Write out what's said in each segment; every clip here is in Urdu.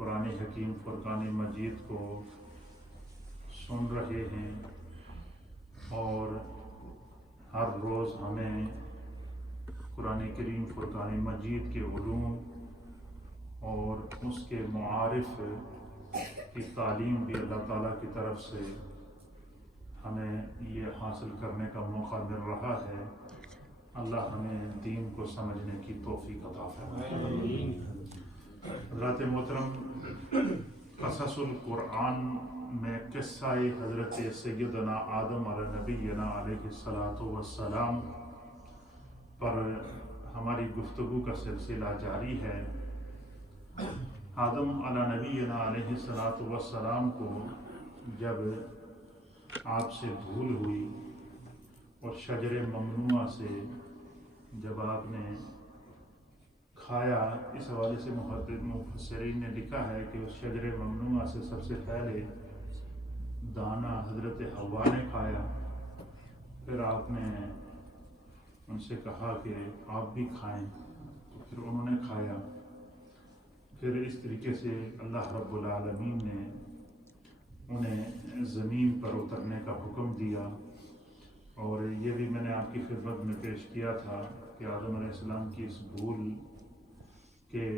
قرآن حکیم فرقان مجید کو سن رہے ہیں اور ہر روز ہمیں قرآن کریم فرقان مجید کے علوم اور اس کے معارف کی تعلیم بھی اللہ تعالیٰ کی طرف سے ہمیں یہ حاصل کرنے کا موقع مل رہا ہے۔ اللہ ہمیں دین کو سمجھنے کی توفیق عطا فرمائے۔ حضرات محترم، قصص القرآن میں قصہ حضرت سیدنا آدم علیہ نبینا علیہ الصلاۃ والسلام پر ہماری گفتگو کا سلسلہ جاری ہے۔ آدم علیہ نبینا علیہ الصلاۃ والسلام کو جب آپ سے بھول ہوئی اور شجر ممنوعہ سے جب آپ نے کھایا، اس حوالے سے مفسرین نے لکھا ہے کہ اس شجر ممنوعہ سے سب سے پہلے دانہ حضرت حوا نے کھایا، پھر آپ نے ان سے کہا کہ آپ بھی کھائیں، تو پھر انہوں نے کھایا۔ پھر اس طریقے سے اللہ رب العالمین نے انہیں زمین پر اترنے کا حکم دیا، اور یہ بھی میں نے آپ کی خدمت میں پیش کیا تھا کہ آدم علیہ السلام کی اس بھول کے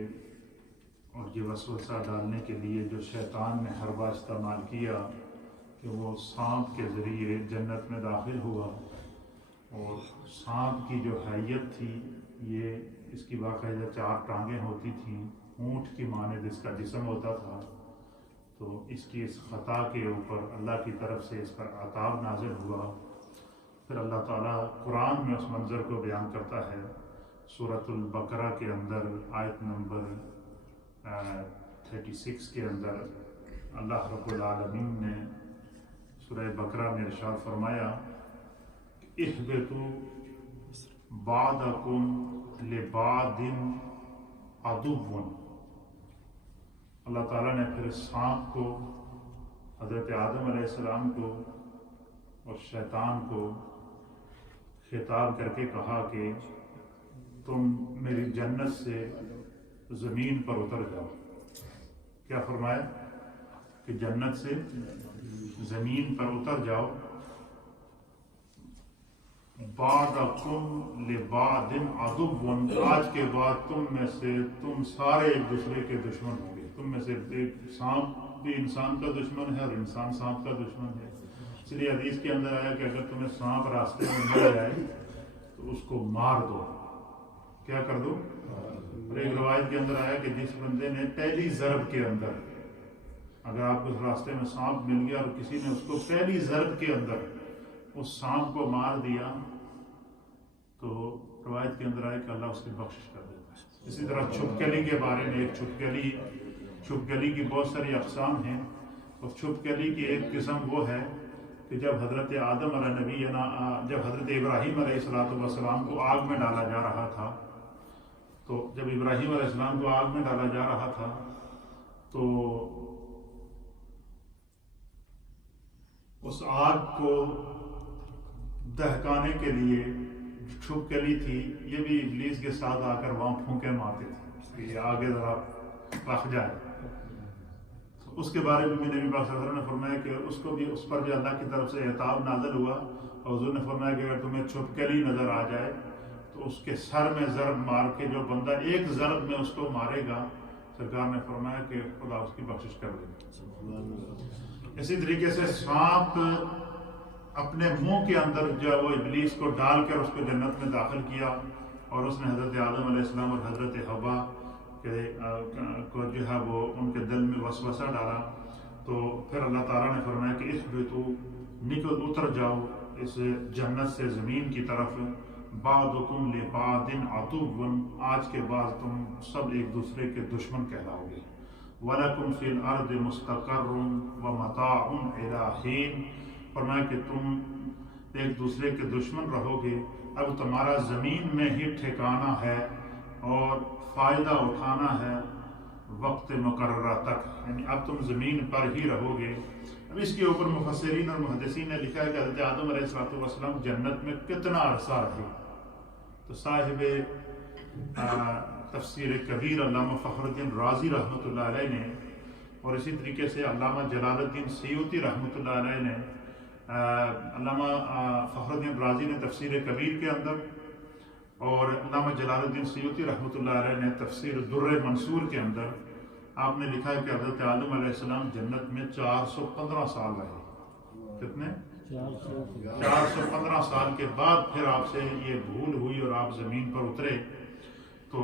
اور یہ وسوسہ ڈالنے کے لیے جو شیطان نے حربہ استعمال کیا کہ وہ سانپ کے ذریعے جنت میں داخل ہوا، اور سانپ کی جو حیت تھی، یہ اس کی باقاعدہ 4 ٹانگیں ہوتی تھیں، اونٹ کی مانند اس کا جسم ہوتا تھا، تو اس کی اس خطا کے اوپر اللہ کی طرف سے اس پر عذاب نازل ہوا۔ پھر اللہ تعالیٰ قرآن میں اس منظر کو بیان کرتا ہے، سورۃ البقرہ کے اندر آیت نمبر 36 کے اندر اللہ رب العالمین نے سورہ بقرہ میں ارشاد فرمایا، اہبطوا بعضکم لبعض عدو۔ اللہ تعالیٰ نے پھر سانپ کو، حضرت آدم علیہ السلام کو اور شیطان کو خطاب کر کے کہا کہ تم میری جنت سے زمین پر اتر جاؤ۔ کیا فرمایا؟ کہ جنت سے زمین پر اتر جاؤ۔ بعضکم لبعض عدو، آج کے بعد تم سارے ایک دوسرے کے دشمن ہوں گے۔ تم میں سے ایک سانپ بھی انسان کا دشمن ہے اور انسان سانپ کا دشمن ہے۔ اس لیے حدیث کے اندر آیا کہ اگر تمہیں سانپ راستے میں مل جائے تو اس کو مار دو۔ کیا کر دو؟ اور ایک روایت کے اندر آیا کہ جس بندے نے پہلی ضرب کے اندر، اگر آپ کو راستے میں سانپ مل گیا اور کسی نے اس کو پہلی ضرب کے اندر اس سانپ کو مار دیا، تو روایت کے اندر آیا کہ اللہ اس کی بخشش کر دیتا ہے۔ اسی طرح چھپکلی کے بارے میں، ایک چھپکلی کی بہت ساری اقسام ہیں، اور چھپکلی کی ایک قسم وہ ہے کہ جب حضرت آدم علیہ نبینا، جب حضرت ابراہیم علیہ السلام کو آگ میں ڈالا جا رہا تھا، تو جب ابراہیم علیہ السلام کو آگ میں ڈالا جا رہا تھا تو اس آگ کو دہکانے کے لیے چھپکلی تھی، یہ بھی ابلیس کے ساتھ آ کر وہاں پھونکے مارتے تھے کہ یہ آگے ذرا رکھ جائے۔ اس کے بارے میں نبی پاک صلی اللہ علیہ وسلم نے فرمایا کہ اس پر بھی اللہ کی طرف سے عتاب نازل ہوا، اور حضور نے فرمایا کہ اگر تمہیں چھپکلی نظر آ جائے تو اس کے سر میں ضرب مار کے، جو بندہ ایک ضرب میں اس کو مارے گا، سرکار نے فرمایا کہ خدا اس کی بخشش کر دے گا۔ اسی طریقے سے سانپ اپنے منہ کے اندر جو وہ ابلیس کو ڈال کر اس کو جنت میں داخل کیا، اور اس نے حضرت آدم علیہ السلام اور حضرت حوا کو جو ہے وہ ان کے دل میں وسوسہ ڈالا، تو پھر اللہ تعالیٰ نے فرمایا کہ اہبطوا، اتر جاؤ اس جنت سے زمین کی طرف، بعضکم لبعض عدو، آج کے بعد تم سب ایک دوسرے کے دشمن کہلاؤ گے۔ وَلَكُمْ فِي الْأَرْضِ مُسْتَقَرٌّ وَمَتَاعٌ إِلَىٰ حِينٍ، فرمایا کہ تم ایک دوسرے کے دشمن رہو گے، اب تمہارا زمین میں ہی ٹھکانہ ہے اور فائدہ اٹھانا ہے وقت مقررہ تک، یعنی اب تم زمین پر ہی رہو گے۔ اب اس کے اوپر مفسرین اور محدثین نے لکھا ہے کہ حضرت آدم علیہ السلام جنت میں کتنا عرصہ رہے، تو صاحب تفسیر کبیر علامہ فخر الدین رازی رحمۃ اللہ علیہ نے اور اسی طریقے سے علامہ جلال الدین سیوطی رحمۃ اللہ علیہ نے علامہ فخر الدین رازی نے تفسیر کبیر کے اندر، اور علامہ جلال الدین سیوطی رحمۃ اللہ علیہ نے تفسیر در منصور کے اندر آپ نے لکھا ہے کہ حضرت آدم علیہ السلام جنت میں 415 سال رہے. کتنے؟ 415 سال کے بعد پھر آپ سے یہ بھول ہوئی اور آپ زمین پر اترے. تو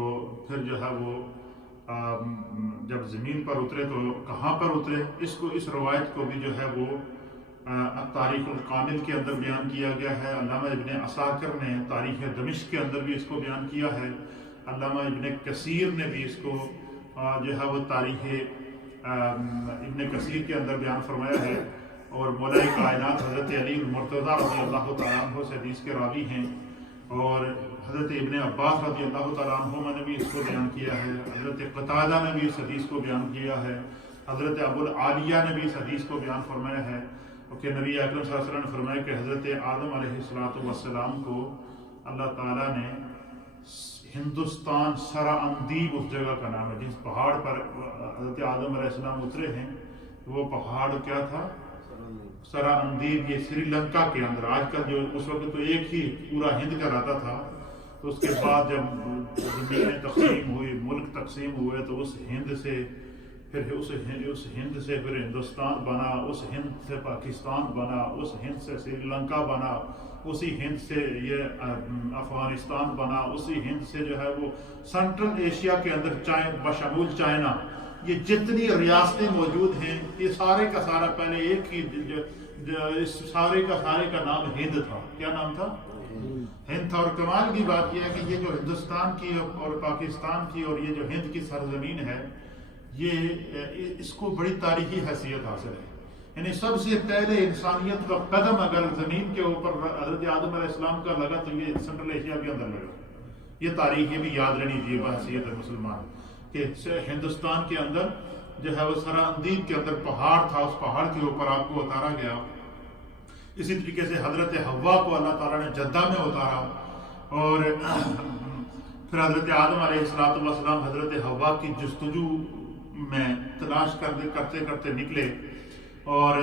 پھر جو ہے وہ جب زمین پر اترے تو کہاں پر اترے، اس روایت کو بھی جو ہے وہ تاریخ الکامل کے اندر بیان کیا گیا ہے. علامہ ابن عساکر نے تاریخ دمشق کے اندر بھی اس کو بیان کیا ہے. علامہ ابن کثیر نے بھی اس کو جو ہے وہ تاریخ ابن کثیر کے اندر بیان فرمایا ہے. اور مولا کائنات حضرت علی المرتضیٰ رضی اللہ تعالیٰ عنہ سے حدیث کے راوی ہیں، اور حضرت ابن عباس رضی اللہ تعالیٰ عنہ نے بھی اس کو بیان کیا ہے. حضرت قتادہ نے بھی اس حدیث کو بیان کیا ہے. حضرت ابو العالیہ نے بھی اس حدیث کو بیان فرمایا ہے کہ نبی اکرم صلی اللہ علیہ وسلم نے فرمایا کہ حضرت آدم علیہ السلام کو اللہ تعالیٰ نے ہندوستان سرا اندیب اس جگہ کا نام ہے جس پہاڑ پر حضرت آدم علیہ السلام اترے ہیں، وہ پہاڑ کیا تھا؟ سرا اندیب. یہ سری لنکا کے اندر، آج کل جو اس وقت تو ایک ہی پورا ہند کہلاتا تھا، تو اس کے بعد جب زمینیں تقسیم ہوئی، ملک تقسیم ہوئے، تو اس ہند سے پھر اس ہند سے پھر ہندوستان بنا، اس ہند سے پاکستان بنا، اس ہند سے سری لنکا بنا، اسی ہند سے یہ افغانستان بنا، اسی ہند سے جو ہے وہ سینٹرل ایشیا کے اندر بشمول چائنا، یہ جتنی ریاستیں موجود ہیں یہ سارے کا سارا پہلے ایک ہی اس سارے کا نام ہند تھا. کیا نام تھا؟ ہند تھا. اور کمال کی بات یہ ہے کہ یہ جو ہندوستان کی اور پاکستان کی اور یہ جو ہند کی سرزمین ہے، یہ اس کو بڑی تاریخی حیثیت حاصل ہے. یعنی سب سے پہلے انسانیت کا قدم اگر زمین کے اوپر حضرت آدم علیہ السلام کا لگا تو یہ سینٹرل ایشیا کے اندر لگا. یہ تاریخ یہ بھی یاد رہنی چاہیے بحیثیت مسلمان کہ ہندوستان کے اندر جو ہے وہ سرا اندیب کے اندر پہاڑ تھا، اس پہاڑ کے اوپر آپ کو اتارا گیا. اسی طریقے سے حضرت حوا کو اللہ تعالیٰ نے جدہ میں اتارا، اور پھر حضرت آدم علیہ السلام حضرت حوا کی جستجو میں تلاش کرتے کرتے نکلے. اور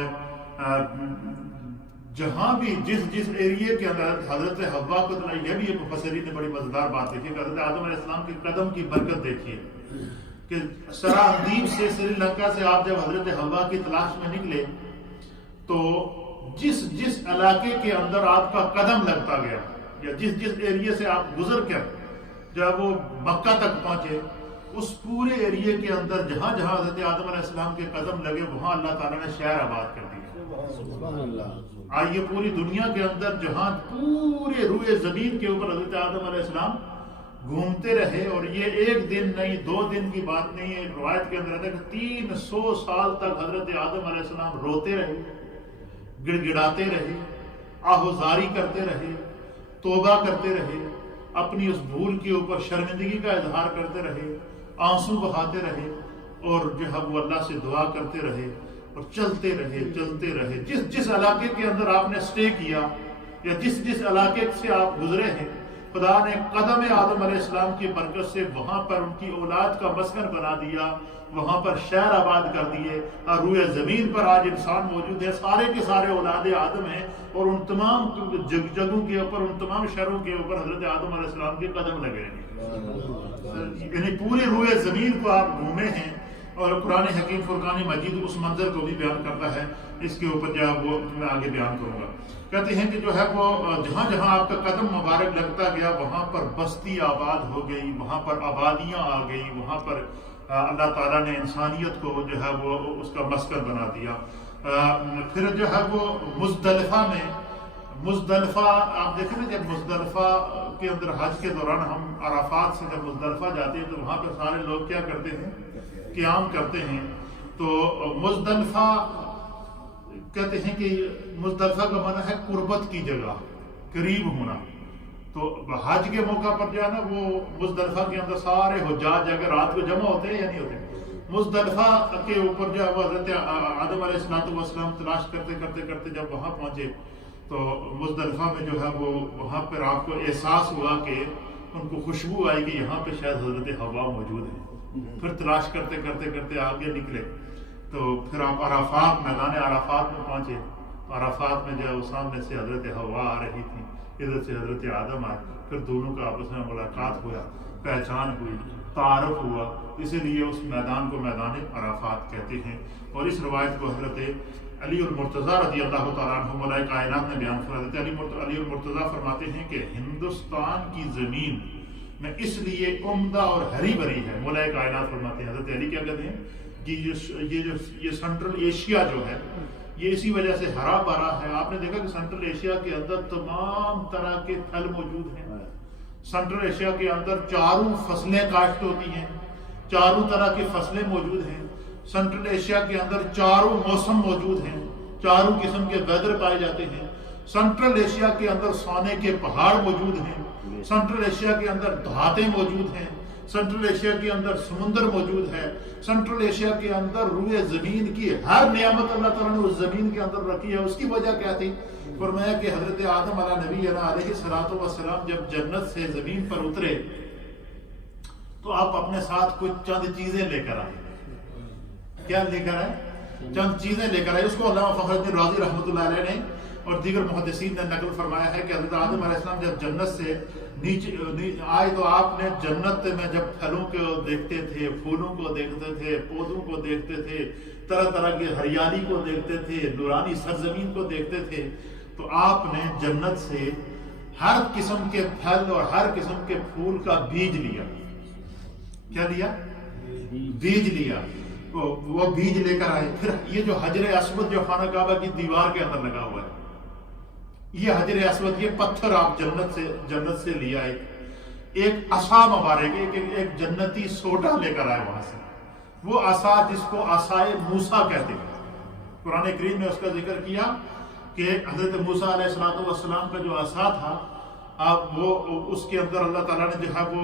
جہاں بھی جس ایریے کے اندر حضرت حوا کو تلاش، یہ بھی ایک مفسرین نے بڑی مزیدار بات دیکھی کہ حضرت آدم علیہ السلام کے قدم کی برکت دیکھیے کہ سرا اندیب سے سری لنکا سے آپ جب حضرت حوا کی تلاش میں نکلے تو جس علاقے کے اندر آپ کا قدم لگتا گیا یا جس ایریے سے آپ گزر کر جب وہ مکہ تک پہنچے، اس پورے ایریے کے اندر جہاں جہاں حضرت آدم علیہ السلام کے قدم لگے وہاں اللہ تعالیٰ نے شہر آباد کر دیا. سبحان اللہ. آئیے پوری دنیا کے اندر جہاں پورے روئے زمین کے اوپر حضرت آدم علیہ السلام گھومتے رہے، اور یہ ایک دن نہیں 2 دن کی بات نہیں ہے. روایت کے اندر ہے کہ 300 سال تک حضرت آدم علیہ السلام روتے رہے، گڑ گڑاتے رہے، آہوزاری کرتے رہے، توبہ کرتے رہے، اپنی اس بھول کے اوپر شرمندگی کا اظہار کرتے رہے، آنسو بہاتے رہے، اور جو ہے وہ اللہ سے دعا کرتے رہے اور چلتے رہے. جس علاقے کے اندر آپ نے سٹے کیا یا جس علاقے سے آپ گزرے ہیں، خدا نے قدم آدم علیہ السلام کی برکت سے وہاں پر ان کی اولاد کا مسکن بنا دیا، وہاں پر شہر آباد کر دیے. اور روئے زمین پر آج انسان موجود ہے، سارے کے سارے اولاد آدم ہیں، اور ان تمام جگہوں کے اوپر، ان تمام شہروں کے اوپر حضرت آدم علیہ السلام کے قدم لگے ہیں. یعنی پورے روئے زمین کو آپ گھومے ہیں. اور قرآن حکیم فرقان مجید اس منظر کو بھی بیان کرتا ہے. اس کے اوپر جو وہ میں آگے بیان کروں گا. کہتے ہیں کہ جو ہے وہ جہاں جہاں آپ کا قدم مبارک لگتا گیا وہاں پر بستی آباد ہو گئی، وہاں پر آبادیاں آ گئی، وہاں پر اللہ تعالیٰ نے انسانیت کو جو ہے وہ اس کا مسکن بنا دیا. پھر جو ہے وہ مزدلفہ آپ دیکھیں نا، جب مزدلفہ کے اندر حج کے دوران ہم عرفات سے جب مزدلفہ جاتے ہیں تو وہاں پہ سارے لوگ کیا کرتے ہیں؟ قیام کرتے ہیں. تو مزدلفہ کہتے ہیں کہ مزدلفہ کا معنی ہے قربت کی جگہ، قریب ہونا. تو حج کے موقع پر جو ہے نا وہ مزدلفہ کے اندر سارے حجاج اگر رات کو جمع ہوتے ہیں یا نہیں ہوتے. مزدلفہ کے اوپر جو ہے وہ حضرت آدم علیہ السلام تلاش کرتے جب وہاں پہنچے تو مزدلفہ میں جو ہے وہ وہاں پر آپ کو احساس ہوا کہ ان کو خوشبو آئے کہ یہاں پہ شاید حضرت حوا موجود ہے. پھر تلاش کرتے آگے نکلے تو پھر آپ عرفات میدان عرفات میں پہنچے. عرفات میں جو سامنے سے حضرت حوا آ رہی تھی، ادھر سے حضرت آدم آئے، پھر دونوں کا آپس میں ملاقات ہوا، پہچان ہوئی، تعارف ہوا، اسی لیے اس میدان کو میدان عرفات کہتے ہیں. اور اس روایت کو حضرت علی المرتضیٰ رضی اللہ تعالیٰ عنہ مولائے کائنات نے بیان فرمایا. حضرت علی المرتضیٰ فرماتے ہیں کہ ہندوستان کی زمین میں اس لیے عمدہ اور ہری بھری ہے. مولائے کائنات فرماتے ہیں، حضرت علی کیا کہتے ہیں کہ یہ سینٹرل ایشیا جو ہے یہ اسی وجہ سے ہرا بھرا ہے. آپ نے دیکھا کہ سینٹرل ایشیا کے اندر تمام طرح کے پھل موجود ہیں. سینٹرل ایشیا کے اندر چاروں فصلیں کاشت ہوتی ہیں، چاروں طرح کی فصلیں موجود ہیں. سینٹرل ایشیا کے اندر چاروں موسم موجود ہیں، چاروں قسم کے ویدر پائے جاتے ہیں. سینٹرل ایشیا کے اندر سونے کے پہاڑ موجود ہیں. سینٹرل ایشیا کے اندر دھاتیں موجود ہیں. سینٹرل ایشیا کے اندر سمندر موجود ہے. سینٹرل ایشیا کے اندر روئے زمین کی ہر نعمت اللہ تعالیٰ نے اس زمین کے اندر رکھی ہے. اس کی وجہ کیا تھی؟ فرمایا کہ حضرت آدم علیہ نبی علیہ السلام جب جنت سے زمین پر اترے تو آپ اپنے ساتھ کچھ چند چیزیں لے کر آئے. کیا لے کر آئے؟ چند چیزیں لے کر آئے. اس کو علامہ فخر الدین رازی رحمۃ اللہ علیہ نے اور دیگر محدثین نے نقل فرمایا ہے کہ حضرت آدم علیہ السلام جب جنت سے نیچے آئے تو آپ نے جنت میں جب پھلوں کو دیکھتے تھے، پھولوں کو دیکھتے تھے، پودوں کو دیکھتے تھے، طرح طرح کی ہریالی کو دیکھتے تھے، نورانی سرزمین کو دیکھتے تھے، تو آپ نے جنت سے ہر قسم کے پھل اور ہر قسم کے پھول کا بیج لیا. کیا لیا؟ بیج لیا. وہ بیج لے کر آئے. پھر یہ جو حجر اسود جو خانہ کعبہ کی دیوار کے اندر لگا ہوا ہے، یہ حجر اسود، یہ پتھر آپ جنت سے لیا. ایک عصا مبارک، ایک جنتی سوٹا لے کر آئے وہاں سے. وہ عصا جس کو عصائے موسیٰ کہتے ہیں. قرآن کریم نے اس کا ذکر کیا کہ حضرت موسیٰ علیہ السلام کا جو عصا تھا، اب وہ اس کے اندر اللہ تعالیٰ نے جو ہے وہ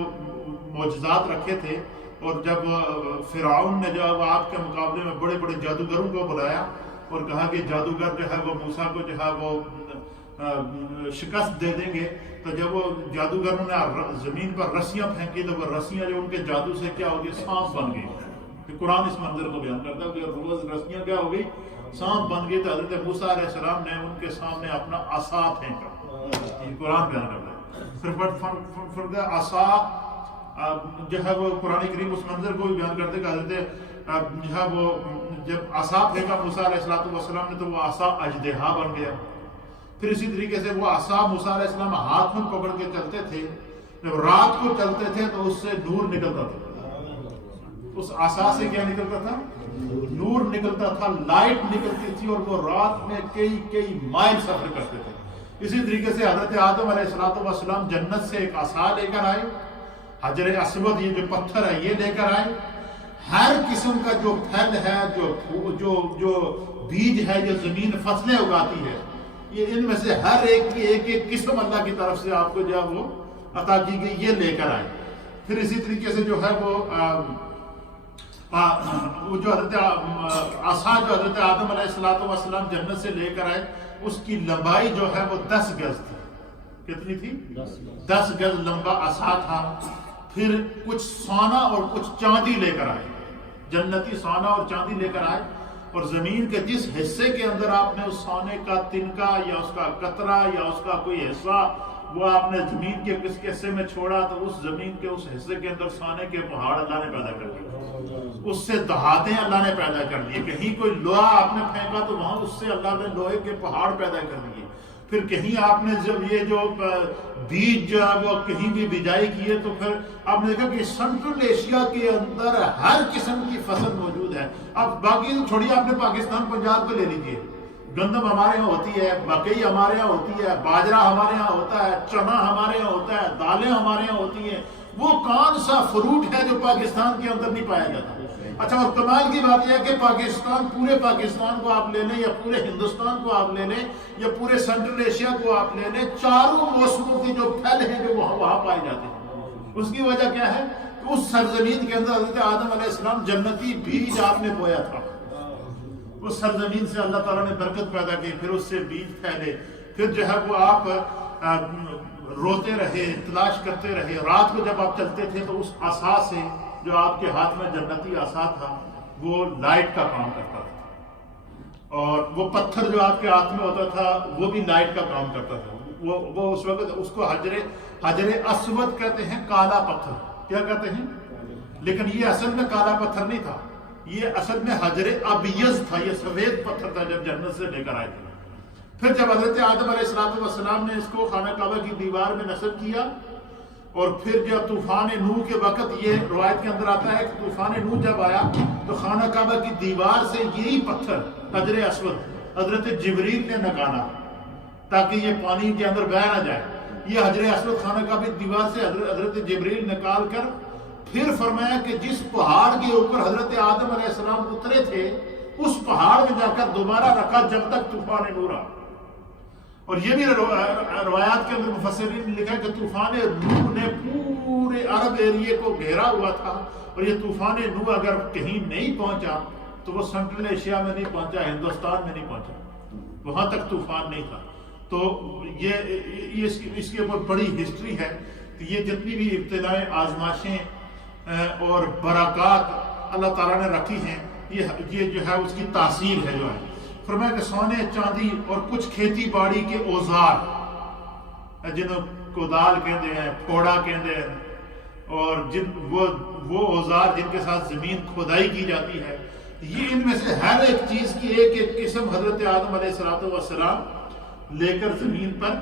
معجزات رکھے تھے. اور جب فرعون نے جو ہے آپ کے مقابلے میں بڑے بڑے جادوگروں کو بلایا اور کہا کہ جادوگر جو ہے وہ موسیٰ کو جو ہے وہ شکست دے دیں گے، تو جب وہ جادوگروں نے زمین پر رسیاں پھینکی تو وہ رسیاں جو ان کے جادو سے کیا ہو گئی؟ سانپ بن گئی. قرآن اس منظر کو بیان کرتا ہے کہ روز رسیاں کیا ہو گئی؟ سانپ بن گئی. تو حضرت موسیٰ علیہ السلام نے ان کے سامنے اپنا عصا پھینکا. قرآن بیان کرتا ہے پھر عصا جو ہے وہ قرآن کریم اس منظر کو بھی بیان کرتے کہ حضرت جو ہے وہ جب عصا پھینکا موسیٰ علیہ السلام نے تو وہ عصا اژدہا بن گیا. پھر اسی طریقے سے وہ عصا موسیٰ علیہ السلام ہاتھ میں پکڑ کے چلتے تھے، جب رات کو چلتے تھے تو اس سے نور نکلتا تھا. اس عصا سے کیا نکلتا تھا؟ نور نکلتا تھا، لائٹ نکلتی تھی، اور وہ رات میں کئی مائل سفر کرتے تھے. اسی طریقے سے حضرت آدم علیہ السلام جنت سے ایک عصا لے کر آئے. حجر اسود یہ جو پتھر ہے یہ لے کر آئے. ہر قسم کا جو پھل ہے، جو بیج ہے، جو زمین فصلیں اگاتی ہے، یہ ان میں سے ہر ایک کی ایک قسم اللہ کی طرف سے آپ کو جو ہے وہ عطا کی گئی، یہ لے کر آئے. پھر اسی طریقے سے جو ہے وہ جو حضرت عصا جو حضرت آدم علیہ السلام جنت سے لے کر آئے، اس کی لمبائی جو ہے وہ 10 گز تھی. کتنی تھی؟ 10 گز لمبا عصا تھا. پھر کچھ سونا اور کچھ چاندی لے کر آئے. جنتی سونا اور چاندی لے کر آئے، اور زمین کے جس حصے کے اندر آپ نے اس سونے کا تنکا یا اس کا قطرہ یا اس کا کوئی حصہ وہ آپ نے زمین کے کس حصے میں چھوڑا، تو اس زمین کے اس حصے کے اندر سونے کے پہاڑ اللہ نے پیدا کر دیے. اس سے دہاتیں اللہ نے پیدا کر دیے. کہیں کوئی لوہا آپ نے پھینکا تو وہاں اس سے اللہ نے لوہے کے پہاڑ پیدا کر دیے. پھر کہیں آپ نے جب یہ جو بیج جو ہے وہ کہیں بھی بجائی کی ہے، تو پھر آپ نے دیکھا کہ سینٹرل ایشیا کے اندر ہر قسم کی فصل موجود ہے. اب باقی چھوڑیے، آپ نے پاکستان پنجاب کو لے لیجیے، گندم ہمارے یہاں ہوتی ہے، مکئی ہمارے یہاں ہوتی ہے، باجرہ ہمارے یہاں ہوتا ہے، چنا ہمارے یہاں ہوتا ہے، دالیں ہمارے یہاں ہوتی ہیں. وہ کون سا فروٹ ہے جو پاکستان کے اندر نہیں پایا جاتا؟ اچھا، اور کمال کی بات یہ ہے کہ پورے پاکستان کو آپ لے لیں یا پورے ہندوستان کو آپ لے لیں یا پورے سینٹرل ایشیا کو آپ لے لیں، چاروں موسموں کے جو پھل ہیں جو وہاں پائے جاتے ہیں. اس کی وجہ کیا ہے؟ کہ اس سرزمین کے اندر حضرت آدم علیہ السلام جنتی بیج آپ نے بویا تھا. اس سرزمین سے اللہ تعالیٰ نے برکت پیدا کی، پھر اس سے بیج پھیلے. پھر جو ہے وہ آپ روتے رہے، تلاش کرتے رہے. رات کو جب آپ چلتے تھے تو اس عصا سے جو آپ کے ہاتھ میں جنتی عصا تھا وہ لائٹ کا کام کرتا تھا، اور وہ پتھر جو آپ کے ہاتھ میں ہوتا تھا وہ بھی لائٹ کا کام کرتا تھا. وہ اس وقت اس کو حجر اسود کہتے ہیں، کالا پتھر. کیا کہتے ہیں؟ لیکن یہ اصل میں کالا پتھر نہیں تھا، یہ اصل میں حجر ابیض تھا، یہ سفید پتھر تھا جب جنت سے لے کر آئے تھے. پھر جب حضرت آدم علیہ السلام نے اس کو خانہ کعبہ کی دیوار میں نصب کیا، اور پھر جب طوفان نوح کے وقت، یہ روایت کے اندر آتا ہے کہ طوفان نوح جب آیا تو خانہ کعبہ کی دیوار سے یہی پتھر حجر اسود حضرت جبریل نے نکالا تاکہ یہ پانی کے اندر بہہ نہ جائے. یہ حجر اسود خانہ کعبہ کی دیوار سے حضرت جبریل نکال کر پھر فرمایا کہ جس پہاڑ کے اوپر حضرت آدم علیہ السلام اترے تھے اس پہاڑ میں جا کر دوبارہ رکھا جب تک طوفان نوح رہا. اور یہ بھی روایات کے اندر مفسرین نے لکھا کہ طوفان نوح نے پورے عرب ایریے کو گھیرا ہوا تھا، اور یہ طوفان نوح اگر کہیں نہیں پہنچا تو وہ سینٹرل ایشیا میں نہیں پہنچا، ہندوستان میں نہیں پہنچا، وہاں تک طوفان نہیں تھا. تو یہ اس کے اوپر بڑی ہسٹری ہے کہ یہ جتنی بھی ابتدائیں آزمائشیں اور برکات اللہ تعالیٰ نے رکھی ہیں، یہ جو ہے اس کی تاثیر ہے. جو ہے فرمایا کہ سونے چاندی اور کچھ کھیتی باڑی کے اوزار، جنہوں کودال کہتے ہیں، پھوڑا کہتے ہیں، اور وہ اوزار جن کے ساتھ زمین کھودائی کی جاتی ہے، یہ ان میں سے ہر ایک چیز کی ایک ایک قسم حضرت آدم علیہ السلام لے کر زمین پر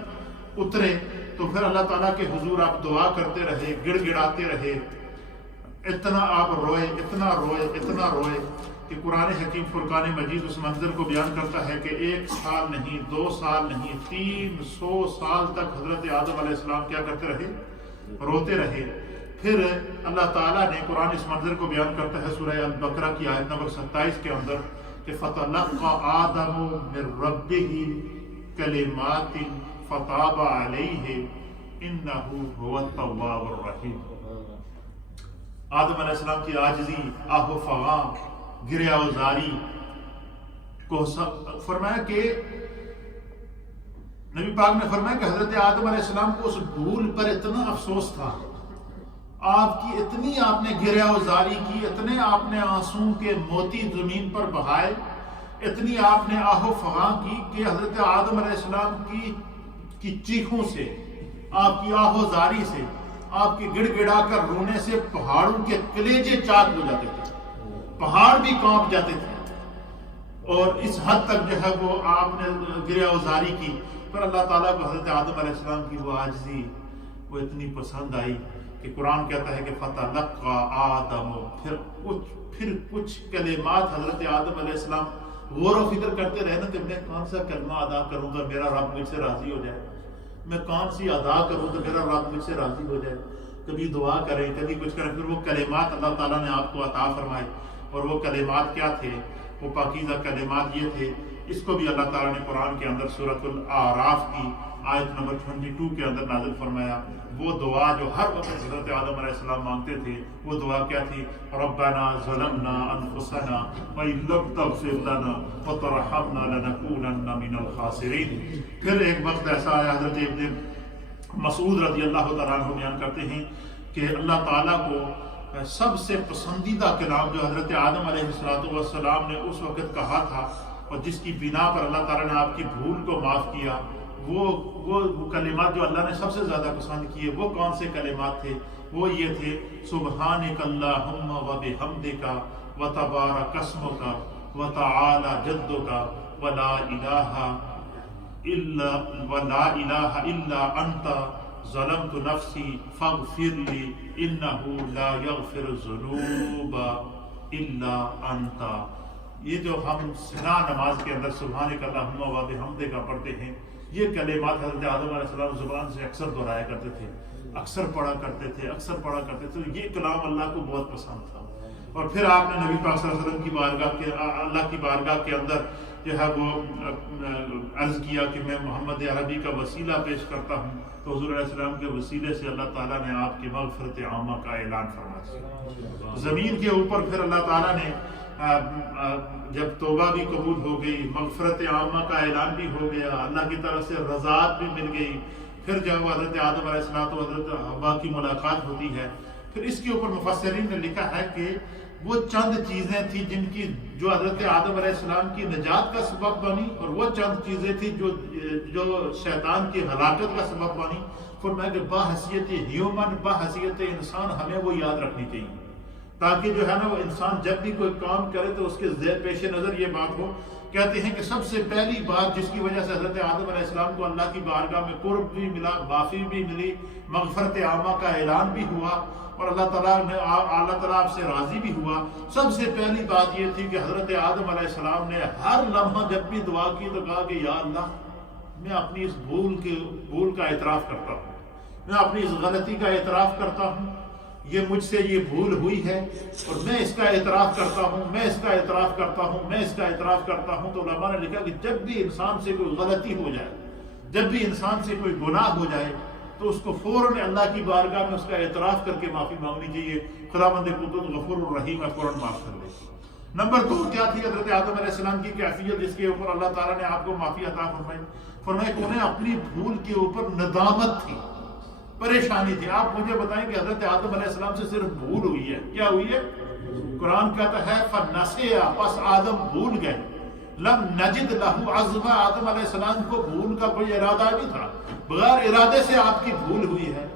اترے. تو پھر اللہ تعالیٰ کے حضور آپ دعا کرتے رہے، گڑ گڑاتے رہے، اتنا آپ روئے، اتنا روئے، اتنا روئے کہ قرآن حکیم فرقان مجید اس منظر کو بیان کرتا ہے کہ 1 سال نہیں، 2 سال نہیں، 300 سال تک حضرت آدم علیہ السلام کیا کرتے رہے؟ روتے رہے. پھر اللہ تعالیٰ نے قرآن اس منظر کو بیان کرتا ہے سورہ البقرہ کی آیت نمبر 27 کے اندر کہ فَتَلَقَّى آدَمُ مِن رَبِّهِ كَلِمَاتٍ فَتَابَ عَلَيْهِ إِنَّهُ هُوَ التَّوَّابُ الرَّحِيمُ. آدم علیہ السلام کی عاجزی، آہ و فغاں، گریہ و زاری کو فرمایا کہ نبی پاک نے فرمایا کہ حضرت آدم علیہ السلام کو اس بھول پر اتنا افسوس تھا، آپ کی اتنی آپ نے گریہ و زاری کی، اتنے آپ نے آنسوں کے موتی زمین پر بہائے، اتنی آپ نے آہ و فغاں کی کہ حضرت آدم علیہ السلام کی چیخوں سے، آپ کی آہ و زاری سے، آپ کی گڑ گڑا کر رونے سے پہاڑوں کے کلیجے چاک ہو جاتے تھے، پہاڑ بھی کانپ جاتے تھے. اور اس حد تک جو ہے وہ آپ نے گریہ و زاری کی. پر اللہ تعالیٰ کو حضرت آدم علیہ السلام کی وہ عاجزی وہ اتنی پسند آئی کہ قرآن کہتا ہے کہ فَتَلَقَّى آدَمُ، پھر کچھ کلمات حضرت آدم علیہ السلام غور و فکر کرتے رہے نا کہ میں کون سا کلمہ ادا کروں تو میرا رب مجھ سے راضی ہو جائے، میں کون سی ادا کروں تو میرا رب مجھ سے راضی ہو جائے. کبھی دعا کریں، کبھی کچھ کریں، پھر وہ کلمات اللہ تعالیٰ نے آپ کو عطا فرمائے. اور وہ کلمات کیا تھے؟ وہ پاکیزہ کلمات یہ تھے. اس کو بھی اللہ تعالیٰ نے قرآن کے اندر سورۃ الاعراف کی آیت نمبر 22 کے اندر نازل فرمایا. وہ دعا جو ہر وقت حضرت آدم علیہ السلام مانگتے تھے، وہ دعا کیا تھی؟ ربنا ظلمنا انفسنا وان لم تغفر لنا وترحمنا لنکونن من الخاسرین. پھر ایک وقت ایسا آیا، حضرت ابن مسعود رضی اللہ تعالیٰ عنہ بیان کرتے ہیں کہ اللہ تعالیٰ کو سب سے پسندیدہ کلام جو حضرت آدم علیہ السلام نے اس وقت کہا تھا اور جس کی بنا پر اللہ تعالیٰ نے آپ کی بھول کو معاف کیا، وہ کلمات جو اللہ نے سب سے زیادہ پسند کیے، وہ کون سے کلمات تھے؟ وہ یہ تھے: سبحانک اللہم و بحمدک و تبارک اسمک و تعالی جدک ولا الہ الا انت ظلمت نفسی فاغفر لی انہ لا یغفر الذنوب الا انت. یہ جو ہم سنا نماز کے اندر سبحانک اللہم و بحمدک پڑھتے ہیں، یہ کلمات حضرت آدم علیہ السلام زبان سے اکثر دہرایا کرتے تھے، اکثر پڑھا کرتے تھے. یہ کلام اللہ کو بہت پسند تھا. اور پھر آپ نے نبی پاک صلی اللہ علیہ وسلم کی اللہ کی بارگاہ کے اندر جو ہے وہ عرض کیا کہ میں محمد عربی کا وسیلہ پیش کرتا ہوں. تو حضور علیہ السلام کے وسیلے سے اللہ تعالیٰ نے آپ کی مغفرت عامہ کا اعلان فرما دیا. زمین کے اوپر پھر اللہ تعالیٰ نے جب توبہ بھی قبول ہو گئی، مغفرت عامہ کا اعلان بھی ہو گیا، اللہ کی طرف سے رضاعت بھی مل گئی، پھر جب حضرت آدم علیہ السلام و حضرت حوا کی ملاقات ہوتی ہے، پھر اس کے اوپر مفسرین نے لکھا ہے کہ وہ چند چیزیں تھیں جن کی جو حضرت آدم علیہ السلام کی نجات کا سبب بنی، اور وہ چند چیزیں تھیں جو شیطان کی ہلاکت کا سبب بنی۔ فرمایا کہ بحیثیت ہیومن، بحیثیت انسان ہمیں وہ یاد رکھنی چاہیے، تاکہ جو ہے نا وہ انسان جب بھی کوئی کام کرے تو اس کے پیش نظر یہ بات ہو۔ کہتے ہیں کہ سب سے پہلی بات جس کی وجہ سے حضرت آدم علیہ السلام کو اللہ کی بارگاہ میں قرب بھی ملا، معافی بھی ملی، مغفرت عامہ کا اعلان بھی ہوا، اور اللہ تعالیٰ آپ سے راضی بھی ہوا، سب سے پہلی بات یہ تھی کہ حضرت آدم علیہ السلام نے ہر لمحہ جب بھی دعا کی تو کہا کہ یا اللہ، میں اپنی اس بھول کا اعتراف کرتا ہوں، میں اپنی اس غلطی کا اعتراف کرتا ہوں، یہ مجھ سے یہ بھول ہوئی ہے اور میں اس کا اعتراف کرتا ہوں، میں اس کا اعتراف کرتا ہوں، میں اس کا اعتراف کرتا ہوں۔ تو علماء نے لکھا کہ جب بھی انسان سے کوئی غلطی ہو جائے، جب بھی انسان سے کوئی گناہ ہو جائے تو اس کو فوراً اللہ کی بارگاہ میں اس کا اعتراف کر کے معافی مانگنی چاہیے۔ خداوند قدرت غفور الرحیم ہے، فوراً معاف کر دے۔ نمبر 2 کیا تھی حضرت آدم علیہ السلام کی کیفیت جس کے اوپر اللہ تعالیٰ نے آپ کو معافی عطا فرمائی کہ انہیں اپنی بھول کے اوپر ندامت تھی، پریشانی تھی۔ آپ مجھے بتائیں کہ حضرت آدم علیہ السلام سے صرف بھول ہوئی ہے، کیا ہوئی ہے؟ قرآن کہتا ہے فَنَسِيَا، پس آدم بھول گئے، لم نجد لہو عزما، آدم علیہ السلام کو بھول کا کوئی ارادہ نہیں تھا، بغیر ارادے سے آپ کی بھول ہوئی ہے۔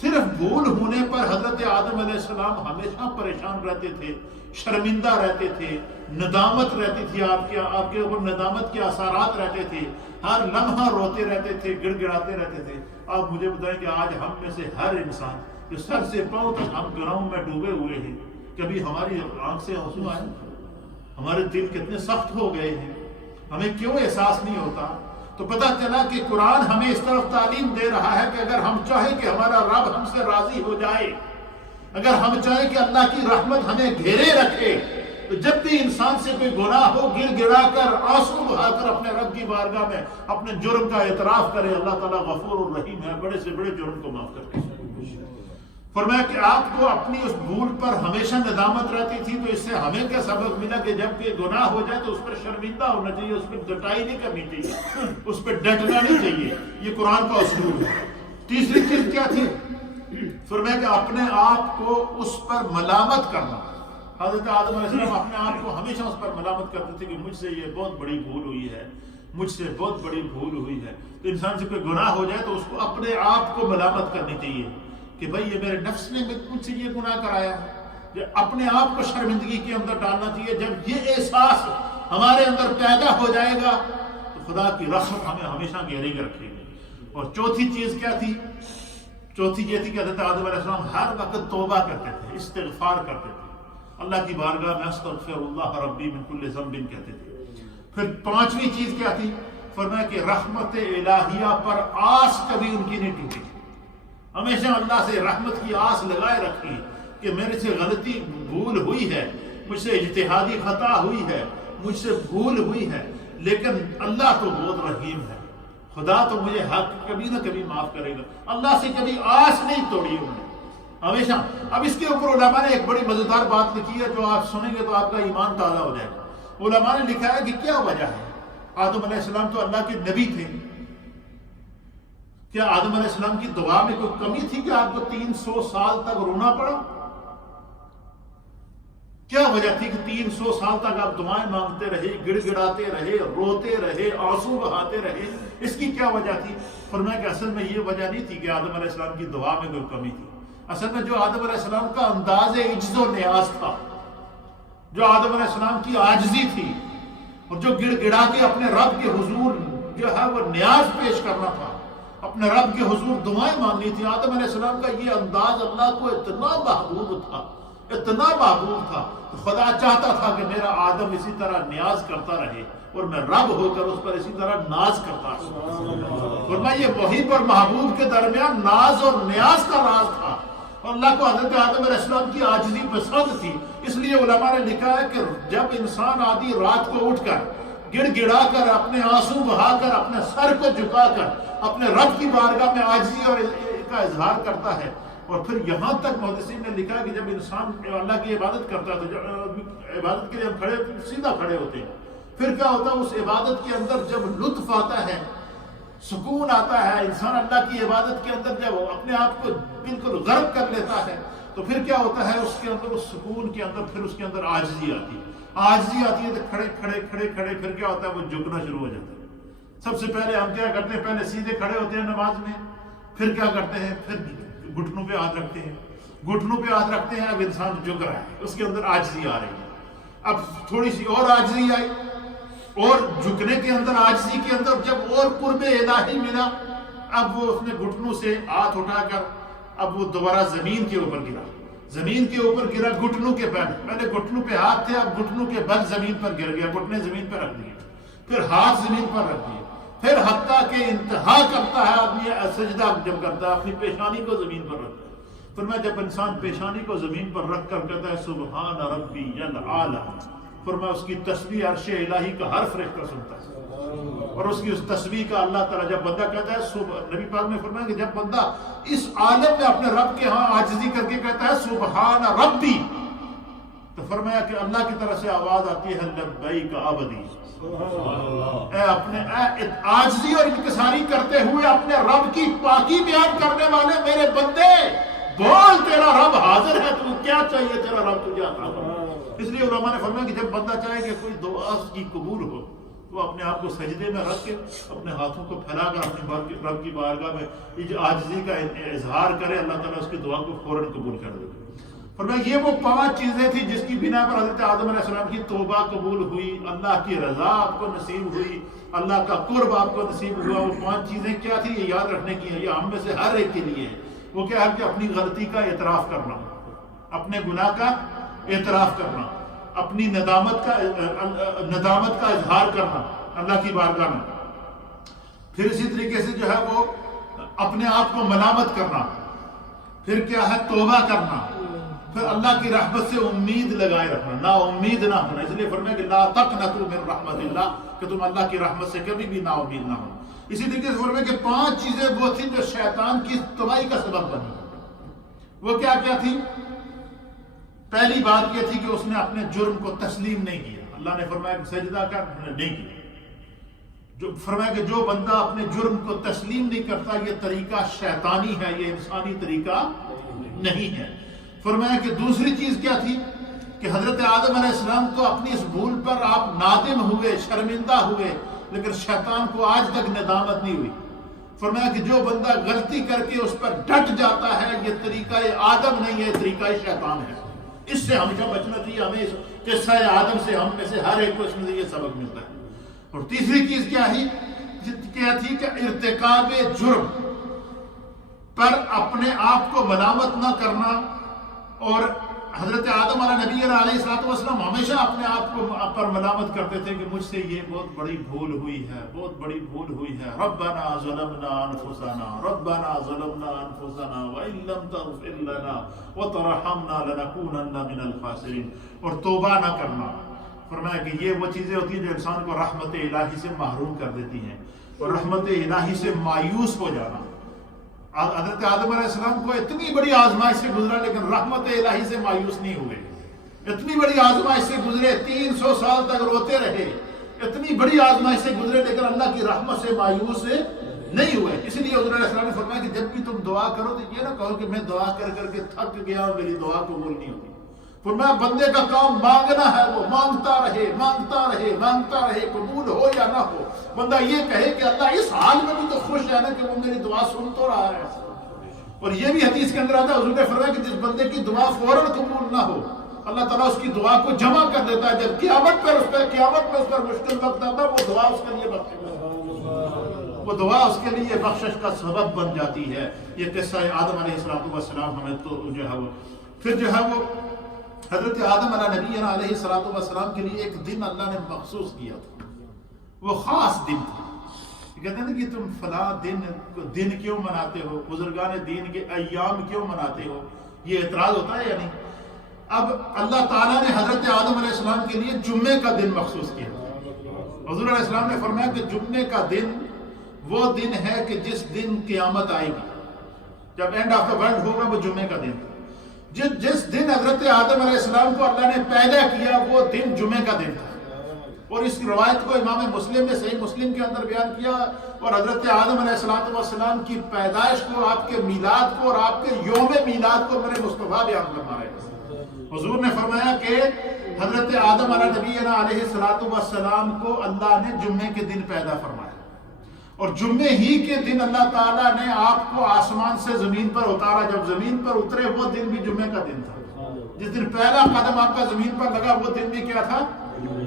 صرف بھول ہونے پر حضرت آدم علیہ السلام ہمیشہ پریشان رہتے تھے، شرمندہ رہتے تھے، ندامت رہتی تھی، آپ کے اوپر ندامت کے اثرات رہتے تھے، ہر لمحہ روتے رہتے تھے، گڑ گڑاتے رہتے تھے۔ آپ مجھے بتائیں کہ آج ہم میں سے ہر انسان جو سر سے پاؤں تک ہم گناہوں میں ڈوبے ہوئے ہیں، کبھی ہماری آنکھ سے آنسو آئے؟ ہمارے دل کتنے سخت ہو گئے ہیں، ہمیں کیوں احساس نہیں ہوتا؟ تو پتہ چلا کہ قرآن ہمیں اس طرف تعلیم دے رہا ہے کہ اگر ہم چاہیں کہ ہمارا رب ہم سے راضی ہو جائے، اگر ہم چاہیں کہ اللہ کی رحمت ہمیں گھیرے رکھے، تو جب بھی انسان سے کوئی گناہ ہو، گڑ گڑا کر، آنسو بہا کر اپنے رب کی بارگاہ میں اپنے جرم کا اعتراف کرے۔ اللہ تعالیٰ غفور الرحیم ہے، بڑے سے بڑے جرم کو معاف کرتے ہیں۔ فرمایا کہ آپ کو اپنی اس بھول پر ہمیشہ ندامت رہتی تھی، تو اس سے ہمیں کیا سبق ملا کہ جب کہ گناہ ہو جائے تو اس پر شرمندہ ہونا چاہیے، اس پر ڈٹائی نہیں کرنی چاہیے، اس پہ ڈٹنا نہیں چاہیے۔ یہ قرآن کا اسلوب ہے۔ تیسری چیز کیا تھی؟ فرمایا کہ اپنے آپ کو اس پر ملامت کرنا۔ حضرت آدم علیہ السلام اپنے آپ کو ہمیشہ اس پر ملامت کرتے تھے کہ مجھ سے یہ بہت بڑی بھول ہوئی ہے، مجھ سے بہت بڑی بھول ہوئی ہے۔ تو انسان سے کوئی گناہ ہو جائے تو اس کو اپنے آپ کو ملامت کرنی چاہیے کہ بھائی یہ میرے نفس نے مجھ سے یہ گناہ کرایا ہے۔ اپنے آپ کو شرمندگی کے اندر ڈالنا چاہیے۔ جب یہ احساس ہمارے اندر پیدا ہو جائے گا تو خدا کی رحمت ہمیں ہمیشہ گھیرے کے رکھے گی۔ اور چوتھی چیز کیا تھی؟ چوتھی یہ تھی کہ حضرت آدم علیہ السلام ہر وقت توبہ کرتے تھے، استغفار کرتے تھے، اللہ کی بارگاہ میں استغفر اللہ ربی من کل ذنب کہتے تھے۔ پھر پانچویں چیز کیا تھی؟ فرمایا کہ رحمت الہیہ پر آس کبھی ان کی نہیں ٹوٹی، ہمیشہ اللہ سے رحمت کی آس لگائے رکھی کہ میرے سے غلطی بھول ہوئی ہے، مجھ سے اجتہادی خطا ہوئی ہے، مجھ سے بھول ہوئی ہے، لیکن اللہ تو بہت رحیم ہے، خدا تو مجھے حق کبھی نہ کبھی معاف کرے گا۔ اللہ سے کبھی آس نہیں توڑی انہوں نے ہمیشہ۔ اب اس کے اوپر علماء نے ایک بڑی مزیدار بات لکھی ہے جو آپ سنیں گے تو آپ کا ایمان تازہ ہو جائے گا۔ علماء نے لکھا ہے کہ کیا وجہ ہے؟ آدم علیہ السلام تو اللہ کے نبی تھے، کیا آدم علیہ السلام کی دعا میں کوئی کمی تھی کہ آپ کو 300 سال تک رونا پڑا؟ کیا وجہ تھی کہ 300 سال تک آپ دعائیں مانگتے رہے، گڑ گڑاتے رہے، روتے رہے، آنسو بہاتے رہے؟ اس کی کیا وجہ تھی؟ فرمایا کہ اصل میں یہ وجہ نہیں تھی کہ آدم علیہ السلام کی دعا میں کوئی کمی تھی۔ اصل میں جو آدم علیہ السلام کا انداز عجز و نیاز تھا، جو آدم علیہ السلام کی عاجزی تھی، اور جو گڑ گڑا کے اپنے رب کے حضور جو ہے وہ نیاز پیش کرنا تھا، اپنے رب کے حضور دعائیں مانگنی تھی، آدم علیہ السلام کا یہ انداز اللہ کو اتنا محبوب تھا، اتنا محبوب تھا، تو خدا چاہتا تھا کہ میرا آدم اسی طرح نیاز کرتا رہے اور میں رب ہو کر اس پر اسی طرح ناز کرتا رہا۔ فرمایا یہ وہی پر محبوب کے درمیان ناز اور نیاز کا راز تھا، اور اللہ کو حضرت آدم علیہ السلام کی عاجزی پسند تھی۔ اس لیے علماء نے لکھا ہے کہ جب انسان آدھی رات کو اٹھ کر گڑ گڑا کر، اپنے آنسو بہا کر، اپنے سر کو جھکا کر اپنے رب کی بارگاہ میں عاجزی اور کا اظہار کرتا ہے، اور پھر یہاں تک محدثین نے لکھا کہ جب انسان اللہ کی عبادت کرتا ہے تو عبادت کے لیے ہم کھڑے سیدھا کھڑے ہوتے ہیں، پھر کیا ہوتا ہے اس عبادت کے اندر جب لطف آتا ہے، سکون آتا ہے، انسان اللہ کی عبادت کے اندر جب اپنے آپ کو بالکل غرق کر لیتا ہے تو پھر کیا ہوتا ہے اس کے اندر، اس سکون کے اندر پھر اس کے اندر عاجزی آتی ہے تو کھڑے کھڑے کھڑے کھڑے پھر کیا ہوتا ہے وہ جھکنا شروع ہو جاتا ہے۔ سب سے پہلے ہم کیا کرتے ہیں، پہلے سیدھے کھڑے ہوتے ہیں نماز میں، پھر کیا کرتے ہیں، پھر گھٹنوں پہ ہاتھ رکھتے ہیں، گھٹنوں پہ ہاتھ رکھتے ہیں، اب انسان جھک رہا ہے، اس کے اندر عاجزی آ رہی ہے، اب تھوڑی سی اور عاجزی آئی، اور جھکنے کے اندر، عاجزی کے اندر جب اور قرب الہی ملا، اب وہ اس نے گھٹنوں سے ہاتھ اٹھا کر اب وہ دوبارہ زمین کے اوپر گرا، زمین کے اوپر گرا گھٹنوں کے بل، پہلے گھٹنوں پہ ہاتھ تھے، اب گھٹنوں کے بل زمین پر گر گیا، گھٹنے زمین پر رکھ دیے، پھر ہاتھ زمین پر رکھ دیے، پھر حتیٰ کہ انتہا کرتا ہے آدمی سجدہ جب کرتا ہے اپنی پیشانی کو زمین پر رکھتا ہے، پھر میں جب انسان پیشانی کو زمین پر رکھ کر کہتا ہے سبحان ربی الاعلی، پھر میں اس کی تسبیح عرش الہی کا ہر فرشتہ سنتا ہے، اور اس کی اس تسبیح کا اللہ تعالیٰ جب بندہ کہتا ہے، نبی پاک نے فرمایا کہ جب بندہ اس عالم میں اپنے رب کے ہاں عاجزی کر کے کہتا ہے سبحان ربی، تو فرمایا کہ اللہ کی طرف سے آواز آتی ہے لبیک عبدی، اے اپنے عاجزی اور انکساری کرتے ہوئے اپنے رب کی پاکی بیان کرنے والے میرے بندے بول، تیرا رب حاضر ہے، تو کیا چاہیے تیرا رب تجھے عطا کرے۔ اس لیے علماء نے فرمایا کہ جب بندہ چاہے کہ کوئی دعا اس کی قبول ہو، وہ اپنے آپ کو سجدے میں رکھ کے اپنے ہاتھوں کو پھیلا کر اپنے رب کی بارگاہ میں عاجزی کا اظہار کرے، اللہ تعالیٰ اس کی دعا کو فوراً قبول کر دے۔ فرمایا یہ وہ 5 چیزیں تھیں جس کی بنا پر حضرت آدم علیہ السلام کی توبہ قبول ہوئی، اللہ کی رضا آپ کو نصیب ہوئی، اللہ کا قرب آپ کو نصیب ہوا۔ وہ 5 چیزیں کیا تھی، یہ یاد رکھنے کی ہیں، یہ ہم میں سے ہر ایک کے لیے ہے۔ وہ کیا ہے کہ اپنی غلطی کا اعتراف کرنا، اپنے گناہ کا اعتراف کرنا، اپنی ندامت کا اظہار کرنا اللہ کی بارگاہ میں، پھر اسی طریقے سے جو ہے وہ اپنے آپ کو ملامت کرنا، پھر کیا ہے توبہ کرنا، پھر اللہ کی رحمت سے امید لگائے رکھنا، نا امید نہ ہونا۔ اس لیے فرمایا کہ لا تقنطوا من رحمت اللہ، کہ تم اللہ کی رحمت سے کبھی بھی نا امید نہ ہو۔ اسی طریقے سے فرمایا کہ 5 چیزیں وہ تھیں جو شیطان کی تباہی کا سبب بنی۔ وہ کیا کیا تھی؟ پہلی بات یہ تھی کہ اس نے اپنے جرم کو تسلیم نہیں کیا، اللہ نے فرمایا کہ سجدہ کر، نہیں کیا۔ جو فرمایا کہ جو بندہ اپنے جرم کو تسلیم نہیں کرتا، یہ طریقہ شیطانی ہے، یہ انسانی طریقہ نہیں ہے۔ فرمایا کہ دوسری چیز کیا تھی کہ حضرت آدم علیہ السلام کو اپنی اس بھول پر آپ نادم ہوئے، شرمندہ ہوئے، لیکن شیطان کو آج تک ندامت نہیں ہوئی۔ فرمایا کہ جو بندہ غلطی کر کے اس پر ڈٹ جاتا ہے، یہ طریقہ آدم نہیں ہے، طریقہ شیطان ہے۔ اس سے ہمیشہ بچنا چاہیے ہمیں، قصہ آدم سے ہم میں سے ہر ایک کو اس میں سے یہ سبق ملتا ہے۔ اور تیسری چیز کیا تھی کہ ارتکاب جرم پر اپنے آپ کو ملامت نہ کرنا، اور حضرت آدم علیہ السلام ہمیشہ اپنے آپ کو پر ملامت کرتے تھے کہ مجھ سے یہ بہت بڑی بھول ہوئی ہے، بہت بڑی بھول ہوئی ہے۔ ربنا ظلمنا انفسنا وان لم تغفر لنا وترحمنا لنكونن من الخاسرین، اور توبہ نہ کرنا۔ فرمایا کہ یہ وہ چیزیں ہوتی ہیں جو انسان کو رحمت الہی سے محروم کر دیتی ہیں، اور رحمت الہی سے مایوس ہو جانا۔ حضرت آدم علیہ السلام کو اتنی بڑی آزمائش سے گزرا، لیکن رحمت الہی سے مایوس نہیں ہوئے۔ اتنی بڑی آزمائش سے گزرے، 300 سال تک روتے رہے، اتنی بڑی آزمائش سے گزرے، لیکن اللہ کی رحمت سے مایوس نہیں ہوئے۔ اس لیے حضور علیہ السلام نے فرمایا کہ جب بھی تم دعا کرو تو یہ نہ کہو کہ میں دعا کر کر کے تھک گیا، میری دعا قبول نہیں ہوتی۔ فرمایا بندے کا کام مانگنا ہے، وہ مانگتا رہے مانگتا رہے مانگتا رہے، قبول ہو یا نہ ہو۔ بندہ یہ کہے کہ اللہ اس حال میں بھی تو خوش ہے نا کہ وہ میری دعا سن تو رہا ہے۔ اور یہ بھی حدیث کے اندر آتا ہے، حضور نے فرمایا کہ جس بندے کی دعا فوراً قبول نہ ہو، اللہ تعالیٰ اس کی دعا کو جمع کر دیتا ہے، جب قیامت میں اس پر مشکل وقت آتا ہے، وہ دعا اس کے لیے بخشش کا سبب بن جاتی ہے۔ یہ قصہ آدم علیہ السلام ہمیں تو جو ہے وہ پھر جو ہے وہ حضرت آدم علیہ السلام کے لیے ایک دن اللہ نے مخصوص کیا تھا، وہ خاص دن تھا۔ کہتے ہیں کہ تم فلاں دن کیوں مناتے ہو، بزرگان دین کے ایام کیوں مناتے ہو، یہ اعتراض ہوتا ہے یا نہیں؟ اب اللہ تعالیٰ نے حضرت آدم علیہ السلام کے لیے جمعے کا دن مخصوص کیا۔ حضور علیہ السلام نے فرمایا کہ جمعے کا دن وہ دن ہے کہ جس دن قیامت آئے گی، جب اینڈ آف دا ورلڈ ہوگا، وہ جمعے کا دن تھا۔ جس دن حضرت آدم علیہ السلام کو اللہ نے پیدا کیا، وہ دن جمعے کا دن تھا۔ اور اس روایت کو امام مسلم نے صحیح مسلم کے اندر بیان کیا، اور حضرت آدم علیہ السلام کی پیدائش کو، آپ کے میلاد کو اور آپ کے یوم میلاد کو میرے مصطفیٰ بیان فرما رہے ہیں۔ حضور نے فرمایا کہ حضرت آدم علیہ نبینا علیہ السلام کو اللہ نے جمعے کے دن پیدا فرمایا، اور جمعے ہی کے دن اللہ تعالیٰ نے آپ کو آسمان سے زمین پر اتارا۔ جب زمین پر اترے وہ دن بھی جمعے کا دن تھا، جس دن پہلا قدم آپ کا زمین پر لگا وہ دن بھی کیا تھا؟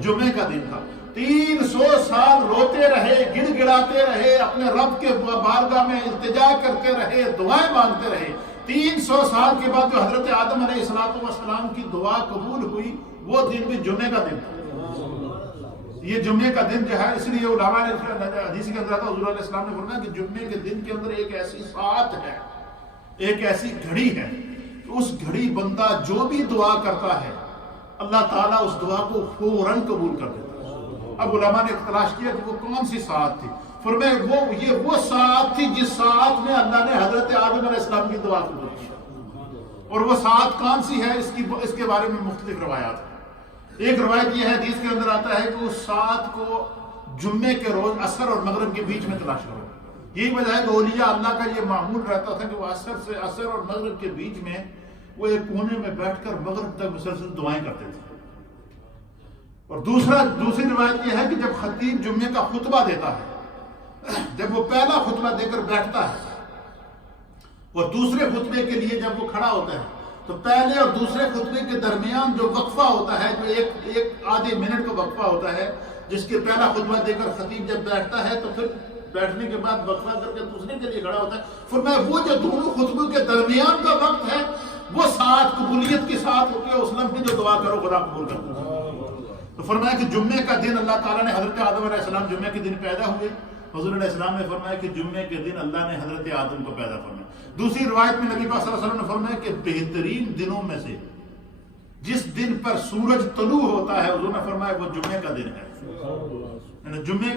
جمعے کا دن تھا۔ 300 سال روتے رہے، گڑ گڑاتے رہے، اپنے رب کے بارگاہ میں التجا کرتے رہے، دعائیں مانگتے رہے۔ 300 سال کے بعد جو حضرت آدم علیہ السلام کی دعا قبول ہوئی وہ دن بھی جمعے کا دن تھا۔ یہ جمعے کا دن جو ہے، اس لیے علماء نے حدیث کے اندر آتا، حضور علیہ السلام نے فرمایا کہ جمعے کے دن کے اندر ایک ایسی ساعت ہے، ایک ایسی گھڑی ہے، اس گھڑی بندہ جو بھی دعا کرتا ہے اللہ تعالیٰ اس دعا کو فوراً قبول کر دیتا ہے۔ اب علماء نے تلاش کیا کہ وہ کون سی ساعت تھی، فرمایا وہ ساعت تھی جس ساعت میں اللہ نے حضرت آدم علیہ السلام کی دعا قبول کی۔ اور وہ ساعت کون سی ہے، اس کے بارے میں مختلف روایات ہیں۔ ایک روایت یہ ہے، حدیث کے اندر آتا ہے کہ اس ساعت کو جمعے کے روز عصر اور مغرب کے بیچ میں تلاش کرو۔ یہی وجہ ہے کہ اولیاء اللہ کا یہ معمول رہتا تھا کہ وہ عصر اور مغرب کے بیچ میں وہ ایک کونے میں بیٹھ کر مغرب تک مسلسل دعائیں کرتے تھے۔ اور دوسری روایت یہ ہے کہ جب خطیب جمعے کا خطبہ دیتا ہے، جب وہ پہلا خطبہ دے کر بیٹھتا ہے اور دوسرے خطبے کے لیے جب وہ کھڑا ہوتا ہے، تو پہلے اور دوسرے خطبے کے درمیان جو وقفہ ہوتا ہے، جو ایک آدھے منٹ کا وقفہ ہوتا ہے، جس کے پہلا خطبہ دے کر خطیب جب بیٹھتا ہے تو پھر بیٹھنے کے بعد وقفہ کر کے دوسرے کے لیے کھڑا ہوتا ہے، فرمایا وہ جو دونوں خطبوں کے درمیان کا وقت ہے وہ ساتھ قبولیت کی ساتھ ہوتی ہے، اس لمحے جو دعا کرو خدا قبول کرتا ہے۔ تو فرمایا کہ جمعے کا دن اللہ تعالیٰ نے حضرت آدم علیہ السلام جمعے کے دن پیدا ہوئے۔ حضور علیہ السلام نے فرمایا کہ جمعے کے دن اللہ نے حضرت آدم کو پیدا فرمایا۔ دوسری روایت میں نبی پاک صلی اللہ علیہ وسلم نے فرمایا کہ بہترین دنوں میں سے جس دن پر سورج طلوع ہوتا ہے، حضور نے فرمایا وہ جمعے کا دن ہے۔ جمعے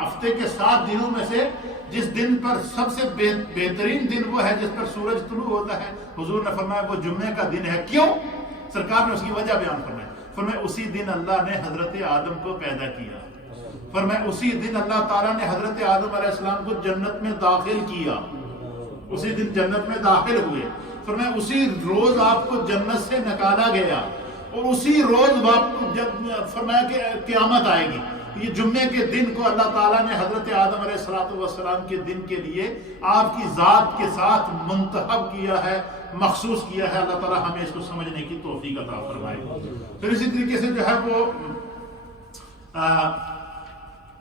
ہفتے کے 7 دنوں میں سے جس دن پر سب سے بہترین دن وہ ہے جس پر سورج طلوع ہوتا ہے، حضور نے فرمایا وہ جمعے کا دن ہے۔ کیوں؟ سرکار نے اس کی وجہ بیان فرمائی، فرمایا اسی دن اللہ نے حضرت آدم کو پیدا کیا، فرمایا اسی دن اللہ تعالیٰ نے حضرت آدم علیہ السلام کو جنت میں داخل کیا، اسی دن جنت میں داخل ہوئے، فرمایا اسی روز آپ کو جنت سے نکالا گیا، اور اسی روز جب فرمایا کہ قیامت آئے گی۔ یہ جمعے کے دن کو اللہ تعالیٰ نے حضرت آدم علیہ السلام کے دن کے لیے آپ کی ذات کے ساتھ منتخب کیا ہے، مخصوص کیا ہے۔ اللہ تعالیٰ ہمیں اس کو سمجھنے کی توفیق عطا فرمائے۔ پھر اسی طریقے سے جو ہے وہ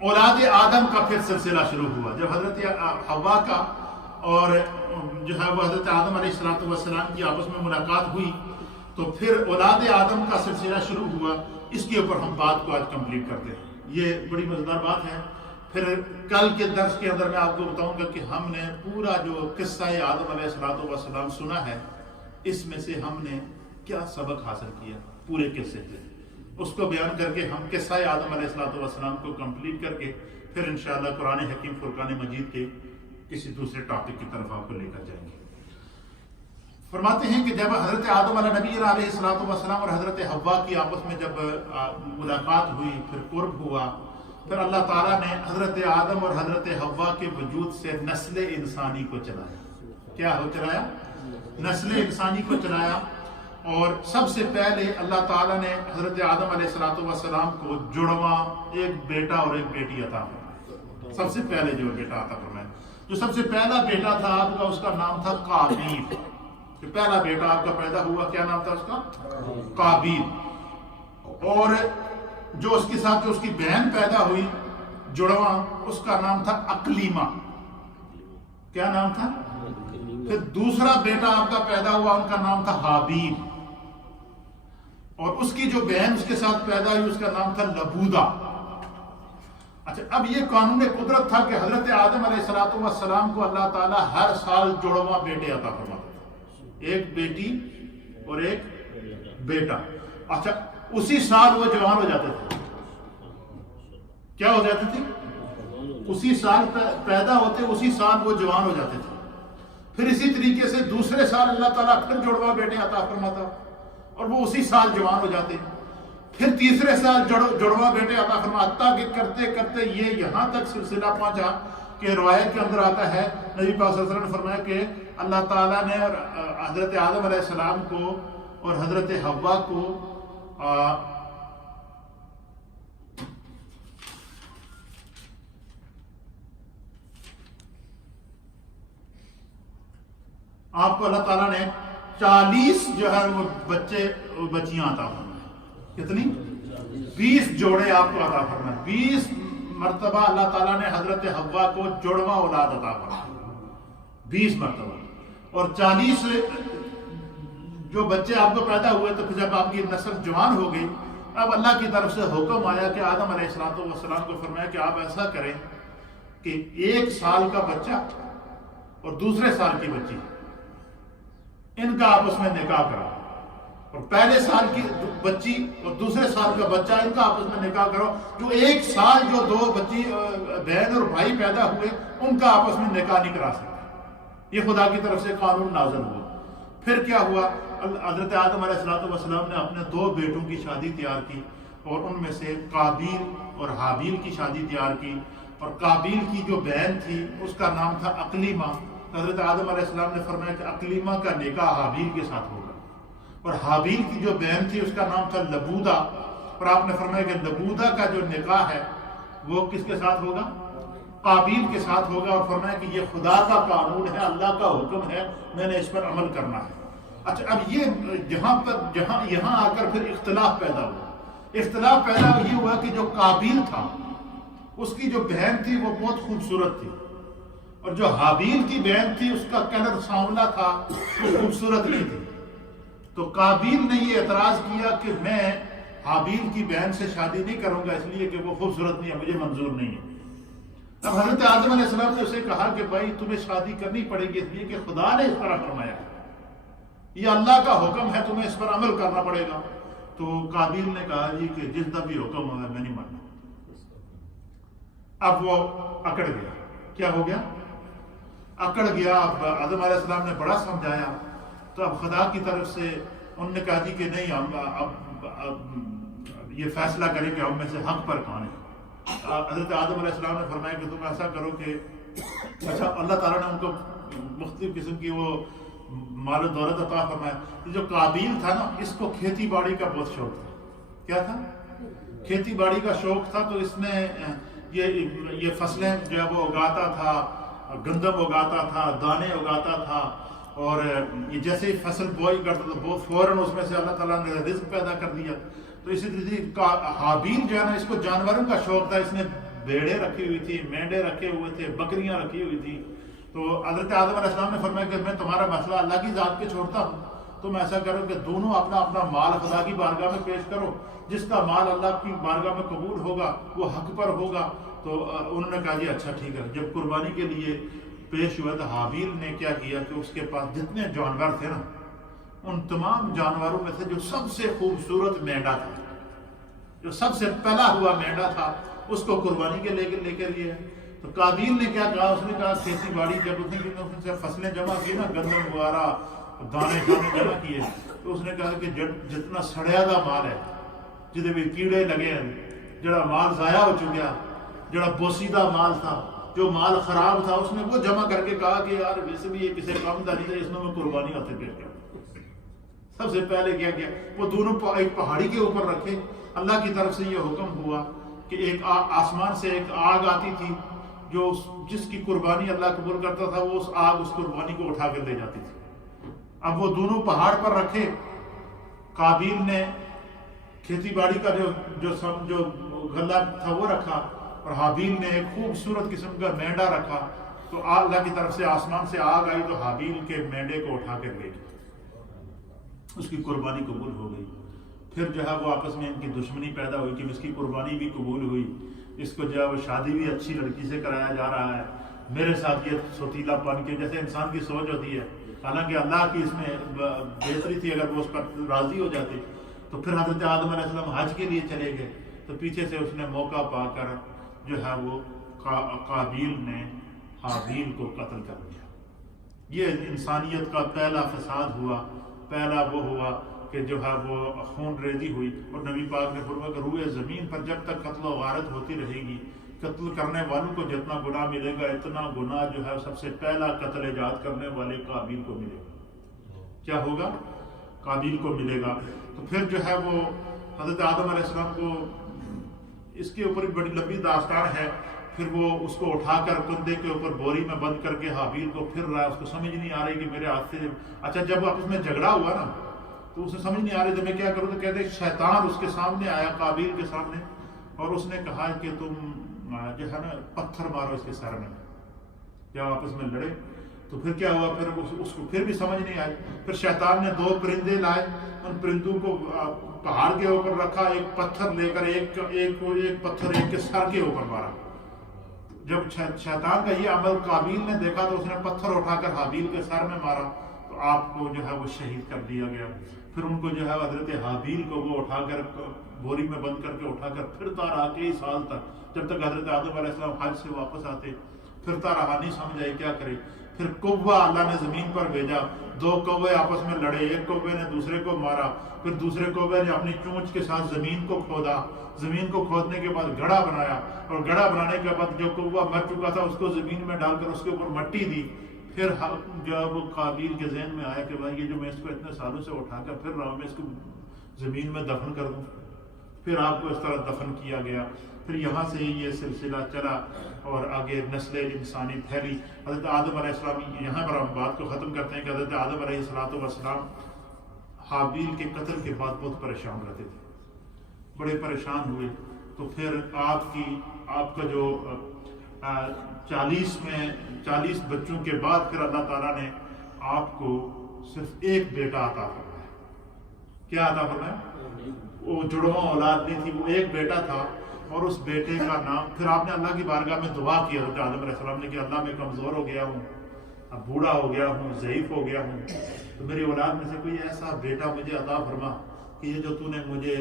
اولاد آدم کا پھر سلسلہ شروع ہوا، جب حضرت حوا کا اور جو ہے وہ حضرت آدم علیہ السلام کی آپس میں ملاقات ہوئی، تو پھر اولاد آدم کا سلسلہ شروع ہوا۔ اس کے اوپر ہم بات کو آج کمپلیٹ کرتے ہیں۔ یہ بڑی مزیدار بات ہے۔ پھر کل کے درس کے اندر میں آپ کو بتاؤں گا کہ ہم نے پورا جو قصہ آدم علیہ السلام سنا ہے، اس میں سے ہم نے کیا سبق حاصل کیا پورے قصے سے، اس کو بیان کر کے ہم قصہ آدم علیہ السلام کو کمپلیٹ کر کے پھر انشاءاللہ قرآن حکیم فرقان مجید کے کسی دوسرے ٹاپک کی طرف آپ کو لے کر جائیں گے۔ فرماتے ہیں کہ جب حضرت آدم علیہ نبی علیہ السلام اور حضرت حوا کی آپس میں جب ملاقات ہوئی، پھر قرب ہوا، پھر اللہ تعالیٰ نے حضرت آدم اور حضرت حوا کے وجود سے نسل انسانی کو چلایا۔ کیا ہو چلایا؟ نسل انسانی کو چلایا۔ اور سب سے پہلے اللہ تعالیٰ نے حضرت آدم علیہ السلام کو جڑواں ایک بیٹا اور ایک بیٹی عطا فرمایا۔ سب سے پہلے جو بیٹا عطا فرمایا، جو سب سے پہلا بیٹا تھا آپ کا، اس کا نام تھا قابیل۔ جو پہلا بیٹا آپ کا پیدا ہوا، کیا نام تھا اس کا؟ قابیل۔ اور جو اس کے ساتھ جو اس کی بہن پیدا ہوئی جڑواں، اس کا نام تھا اقلیمہ۔ کیا نام تھا؟ پھر دوسرا بیٹا آپ کا پیدا ہوا، ان کا نام تھا حابیل، اور اس کی جو بہن اس کے ساتھ پیدا ہوئی اس کا نام تھا لبودا۔ اچھا، اب یہ قانون قدرت تھا کہ حضرت آدم علیہ السلام کو اللہ تعالیٰ ہر سال جڑواں بیٹے عطا فرماتا تھا، ایک بیٹی اور ایک بیٹا۔ اچھا، اسی سال وہ جوان ہو جاتے تھے۔ کیا ہو جاتے تھے؟ اسی سال پیدا ہوتے، اسی سال وہ جوان ہو جاتے تھے۔ پھر اسی طریقے سے دوسرے سال اللہ تعالیٰ پھر جڑواں بیٹے عطا فرماتا اور وہ اسی سال جوان ہو جاتے۔ پھر تیسرے سال جڑواں بیٹے عطا فرمایا، حتیٰ کہ کرتے کرتے یہ یہاں تک سلسلہ پہنچا کہ روایت کے اندر آتا ہے نبی پاک صلی اللہ علیہ وسلم نے فرمایا کہ اللہ تعالیٰ نے حضرت آدم علیہ السلام کو اور حضرت حوا کو آپ کو اللہ تعالیٰ نے 40 جو ہے وہ بچیاں عطا فرمائے. کتنی؟ 20 جوڑے آپ کو عطا فرمائے. 20 مرتبہ اللہ تعالیٰ نے حضرت حوا کو جوڑواں اولاد عطا فرمائے، 20 مرتبہ. اور 40 جو بچے آپ کو پیدا ہوئے تو پھر جب آپ کی نسل جوان ہو گئی، اب اللہ کی طرف سے حکم آیا کہ آدم علیہ السلام کو فرمایا کہ آپ ایسا کریں کہ 1 سال کا بچہ اور دوسرے سال کی بچی، ان کا آپس میں نکاح کرو، اور پہلے سال کی بچی اور دوسرے سال کا بچہ، ان کا آپس میں نکاح کرو. جو 1 سال جو 2 بچی بہن اور بھائی پیدا ہوئے ان کا آپس میں نکاح نہیں کرا سکتے. یہ خدا کی طرف سے قانون نازل ہوا. پھر کیا ہوا؟ حضرت آدم علیہ السلام نے اپنے 2 بیٹوں کی شادی تیار کی، اور ان میں سے قابیل اور حابیل کی شادی تیار کی. اور قابیل کی جو بہن تھی اس کا نام تھا اقلیمہ. حضرت آدم علیہ السلام نے فرمایا کہ اقلیمہ کا نکاح حابیل کے ساتھ ہوگا. اور حابیل کی جو بہن تھی اس کا نام تھا لبودہ، اور آپ نے فرمایا کہ لبودہ کا جو نکاح ہے وہ کس کے ساتھ ہوگا؟ قابیل کے ساتھ ہوگا. اور فرمایا کہ یہ خدا کا قانون ہے، اللہ کا حکم ہے، میں نے اس پر عمل کرنا ہے. اچھا، اب یہ یہاں آ کر پھر اختلاف پیدا ہوا. اختلاف پیدا یہ ہوا کہ جو قابیل تھا اس کی جو بہن تھی وہ بہت خوبصورت تھی، اور جو حابیل کی بہن تھی اس کا کلر سانولا تھا، وہ خوبصورت نہیں تھی. تو قابیل نے یہ اعتراض کیا کہ میں حابیل کی بہن سے شادی نہیں کروں گا، اس لیے کہ وہ خوبصورت نہیں ہے، مجھے منظور نہیں ہے. اب حضرت آدم علیہ السلام نے اسے کہا کہ بھائی تمہیں شادی کرنی پڑے گی، اس لیے کہ خدا نے اس طرح فرمایا، یہ اللہ کا حکم ہے، تمہیں اس پر عمل کرنا پڑے گا. تو قابیل نے کہا جی کہ جس کا بھی حکم ہوگا میں نہیں ماننا. اب وہ اکڑ گیا. کیا ہو گیا؟ اکڑ گیا. اب آدم علیہ السلام نے بڑا سمجھایا، تو اب خدا کی طرف سے انہوں نے کہا جی کہ نہیں، ہم اب یہ فیصلہ کریں کہ ہم میں سے حق پر کون ہے. حضرت آدم علیہ السلام نے فرمایا کہ تم ایسا کرو کہ اچھا، اللہ تعالیٰ نے ان کو مختلف قسم کی وہ مال و دولت عطا فرمایا. جو قابیل تھا نا، اس کو کھیتی باڑی کا بہت شوق تھا. کیا تھا؟ کھیتی باڑی کا شوق تھا. تو اس نے یہ فصلیں جو ہے وہ اگاتا تھا، گندم اگاتا تھا، دانے اگاتا تھا، اور یہ جیسے ہی فصل بوائی کرتا تھا وہ فوراً اس میں سے اللہ تعالیٰ نے رزق پیدا کر دیا. تو اسی طرح حابیل جو ہے نا، اس کو جانوروں کا شوق تھا. اس نے بھیڑیں رکھی ہوئی تھی، مینڈے رکھے ہوئے تھے، بکریاں رکھی ہوئی تھی. تو حضرت آدم علیہ السلام نے فرمایا کہ میں تمہارا مسئلہ اللہ کی ذات پہ چھوڑتا ہوں، تم ایسا کرو کہ دونوں اپنا اپنا مال خدا کی بارگاہ میں پیش کرو. جس کا مال اللہ کی بارگاہ میں قبول ہوگا وہ حق پر ہوگا. تو انہوں نے کہا جی اچھا ٹھیک ہے. جب قربانی کے لیے پیش ہوا تو حابیل نے کیا کیا کہ اس کے پاس جتنے جانور تھے نا، ان تمام جانوروں میں سے جو سب سے خوبصورت مینڈا تھا، جو سب سے پہلا ہوا مینڈا تھا، اس کو قربانی کے لے کے لیے. تو قابیل نے کیا کہا؟ اس نے کہا کھیتی باڑی جب اس نے فصلیں جمع کی نا، گندم وغیرہ دانے جمع کیے، تو اس نے کہا کہ جتنا سڑیا دا مال ہے، جدے بھی کیڑے لگے ہیں، جڑا مال ضائع ہو چکیا، جڑا بوسیدہ مال تھا، جو مال خراب تھا، اس نے وہ جمع کر کے کہا کہ یار ویسے بھی یہ کسی کام کا نہیں تھا، اس میں قربانی ہاتھ پیش کر. سب سے پہلے کیا کیا؟ وہ دونوں ایک پہاڑی کے اوپر رکھے. اللہ کی طرف سے یہ حکم ہوا کہ ایک آسمان سے ایک آگ آتی تھی، جو جس کی قربانی اللہ قبول کرتا تھا، وہ اس آگ اس قربانی کو اٹھا کر لے جاتی تھی. اب وہ دونوں پہاڑ پر رکھے. قابیل نے کھیتی باڑی کا جو غلہ تھا وہ رکھا، اور حابیل نے ایک خوبصورت قسم کا مینڈا رکھا. تو اللہ کی طرف سے آسمان سے آگ آئی تو حابیل کے مینڈے کو اٹھا کر لے گئی، اس کی قربانی قبول ہو گئی. پھر جو ہے وہ آپس میں ان کی دشمنی پیدا ہوئی کہ اس کی قربانی بھی قبول ہوئی، اس کو جو ہے وہ شادی بھی اچھی لڑکی سے کرایا جا رہا ہے، میرے ساتھ یہ سوتیلا پن کے جیسے انسان کی سوچ ہوتی ہے. حالانکہ اللہ کی اس میں بہتری تھی، اگر وہ اس پر راضی ہو جاتے. تو پھر حضرت آدم علیہ السلام حج کے لیے چلے گئے، تو پیچھے سے اس نے موقع پا کر جو ہے وہ قابیل نے حابیل کو قتل کر دیا. یہ انسانیت کا پہلا فساد ہوا. پہلا وہ ہوا کہ جو ہے وہ خون ریزی ہوئی، اور نبی پاک نے فرمایا کہ روئے زمین پر جب تک قتل و غارت ہوتی رہے گی، قتل کرنے والوں کو جتنا گناہ ملے گا اتنا گناہ جو ہے سب سے پہلا قتل ایجاد کرنے والے قابیل کو ملے گا۔ کیا ہوگا؟ قابیل کو ملے گا۔ تو پھر جو ہے وہ حضرت آدم علیہ السلام کو، اس کے اوپر بڑی لمبی داستان ہے، پھر وہ اس کو اٹھا کر کندھے کے اوپر بوری میں بند کر کے حابیل کو پھر رہا ہے، اس کو سمجھ نہیں آ رہی کہ میرے ہاتھ سے، اچھا جب آپس میں جھگڑا ہوا نا تو اسے سمجھ نہیں آ رہی تو میں کیا کروں، تو کہتے شیطان اس کے سامنے آیا، قابیل کے سامنے، اور اس نے کہا کہ تم جو ہے نا پتھر مارو اس کے سر میں۔ جب آپس میں لڑے تو پھر کیا ہوا، پھر اس کو پھر بھی سمجھ نہیں آئی، پھر شیطان نے 2 پرندے لائے، ان پرندوں کو پہاڑ کے اوپر رکھا، ایک پتھر لے کر ایک پتھر ایک کے سر کے اوپر مارا۔ جب شیطان کا یہ عمل قابیل نے دیکھا تو اس نے پتھر اٹھا کر حابیل کے سر میں مارا، تو آپ کو جو ہے وہ شہید کر دیا گیا۔ پھر ان کو جو ہے حضرت حابیل کو وہ اٹھا کر بوری میں بند کر کے اٹھا کر پھرتا رہا کئی سال تک، جب تک حضرت آدم علیہ السلام حج سے واپس آتے، پھرتا رہا، نہیں سمجھ آئی کیا کرے۔ پھر کوہ اللہ نے زمین پر بھیجا، 2 کوے آپس میں لڑے، ایک کوے نے دوسرے کو مارا، پھر دوسرے کوے نے اپنی چونچ کے ساتھ زمین کو کھودا، زمین کو کھودنے کے بعد گڑھا بنایا، اور گڑھا بنانے کے بعد جو کوہ مر چکا تھا اس کو زمین میں ڈال کر اس کے اوپر مٹی دی۔ پھر جب قابیل کے ذہن میں آیا کہ بھائی یہ جو میں اس کو اتنے سالوں سے اٹھا کر پھر رہا ہوں، میں اس کو زمین میں دفن کر دوں، پھر آپ کو اس طرح دفن کیا گیا۔ پھر یہاں سے یہ سلسلہ چلا اور آگے نسل انسانی پھیلی۔ حضرت آدم علیہ السلام، یہاں پر ہم بات کو ختم کرتے ہیں کہ حضرت آدم علیہ السلام حابیل کے قتل کے بعد بہت پریشان رہتے تھے، بڑے پریشان ہوئے۔ تو پھر آپ کا جو 40 بچوں کے بعد پھر اللہ تعالیٰ نے آپ کو صرف ایک بیٹا عطا فرمایا۔ کیا عطا فرمایا؟ وہ جڑواں اولاد نہیں تھی، وہ ایک بیٹا تھا، اور اس بیٹے کا نام، پھر آپ نے اللہ کی بارگاہ میں دعا کی حضرت آدم علیہ السلام نے کہ اللہ میں کمزور ہو گیا ہوں، اب بوڑھا ہو گیا ہوں، ضعیف ہو گیا ہوں، تو میری اولاد میں سے کوئی ایسا بیٹا مجھے عطا فرما کہ یہ جو تو نے مجھے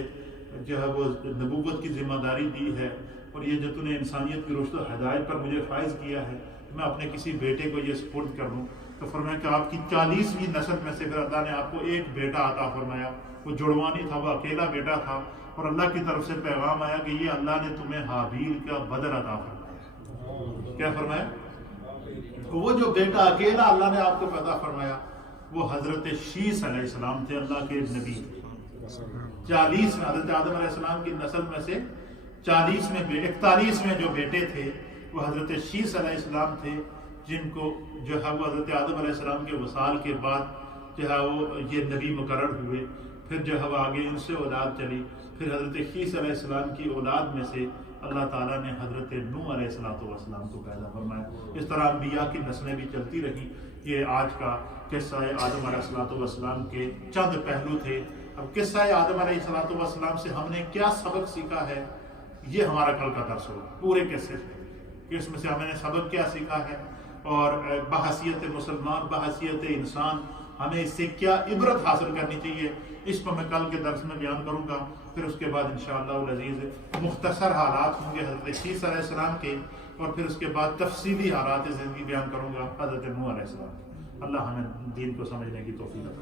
جو ہے وہ نبوت کی ذمہ داری دی ہے، اور یہ جو تو نے انسانیت کی رشد و ہدایت پر مجھے فائز کیا ہے، میں اپنے کسی بیٹے کو یہ سپرد کر دوں۔ تو فرمایا کہ آپ کی 40ویں نسل میں سے پھر اللہ نے آپ کو ایک بیٹا عطا فرمایا، وہ جڑواں نہیں تھا، وہ اکیلا بیٹا تھا، اور اللہ کی طرف سے پیغام آیا کہ یہ اللہ نے تمہیں حابیل کا بدل عطا فرمایا۔ کیا فرمایا؟ وہ جو بیٹا اکیلا اللہ نے آپ کو پیدا فرمایا وہ حضرت شیس علیہ السلام تھے، اللہ کے نبی۔ 40 میں حضرت آدم علیہ السلام کی نسل میں سے 41 میں جو بیٹے تھے وہ حضرت شیس علیہ السلام تھے، جن کو جو ہے وہ حضرت آدم علیہ السلام کے وصال کے بعد جو ہے وہ یہ نبی مقرر ہوئے۔ پھر جو ہے وہ آگے ان سے اولاد چلی، پھر حضرت شیس علیہ السلام کی اولاد میں سے اللہ تعالیٰ نے حضرت نوح علیہ السلام کو پیدا فرمایا۔ اس طرح انبیاء کی نسلیں بھی چلتی رہی۔ یہ آج کا قصہ آدم علیہ السلام کے چند پہلو تھے۔ اب قصہ آدم علیہ السلام سے ہم نے کیا سبق سیکھا ہے، یہ ہمارا کل کا درس ہوگا پورے قصے سے، کہ اس میں سے ہم نے سبق کیا سیکھا ہے، اور بحیثیت مسلمان، بحیثیت انسان ہمیں اس سے کیا عبرت حاصل کرنی چاہیے، اس کو میں کل کے درس میں بیان کروں گا۔ پھر اس کے بعد انشاءاللہ العزیز مختصر حالات ہوں گے حضرت شیس علیہ السلام کے، اور پھر اس کے بعد تفصیلی حالات زندگی بیان کروں گا حضرت نوح علیہ السلام۔ اللہ ہمیں دین کو سمجھنے کی توفیق عطا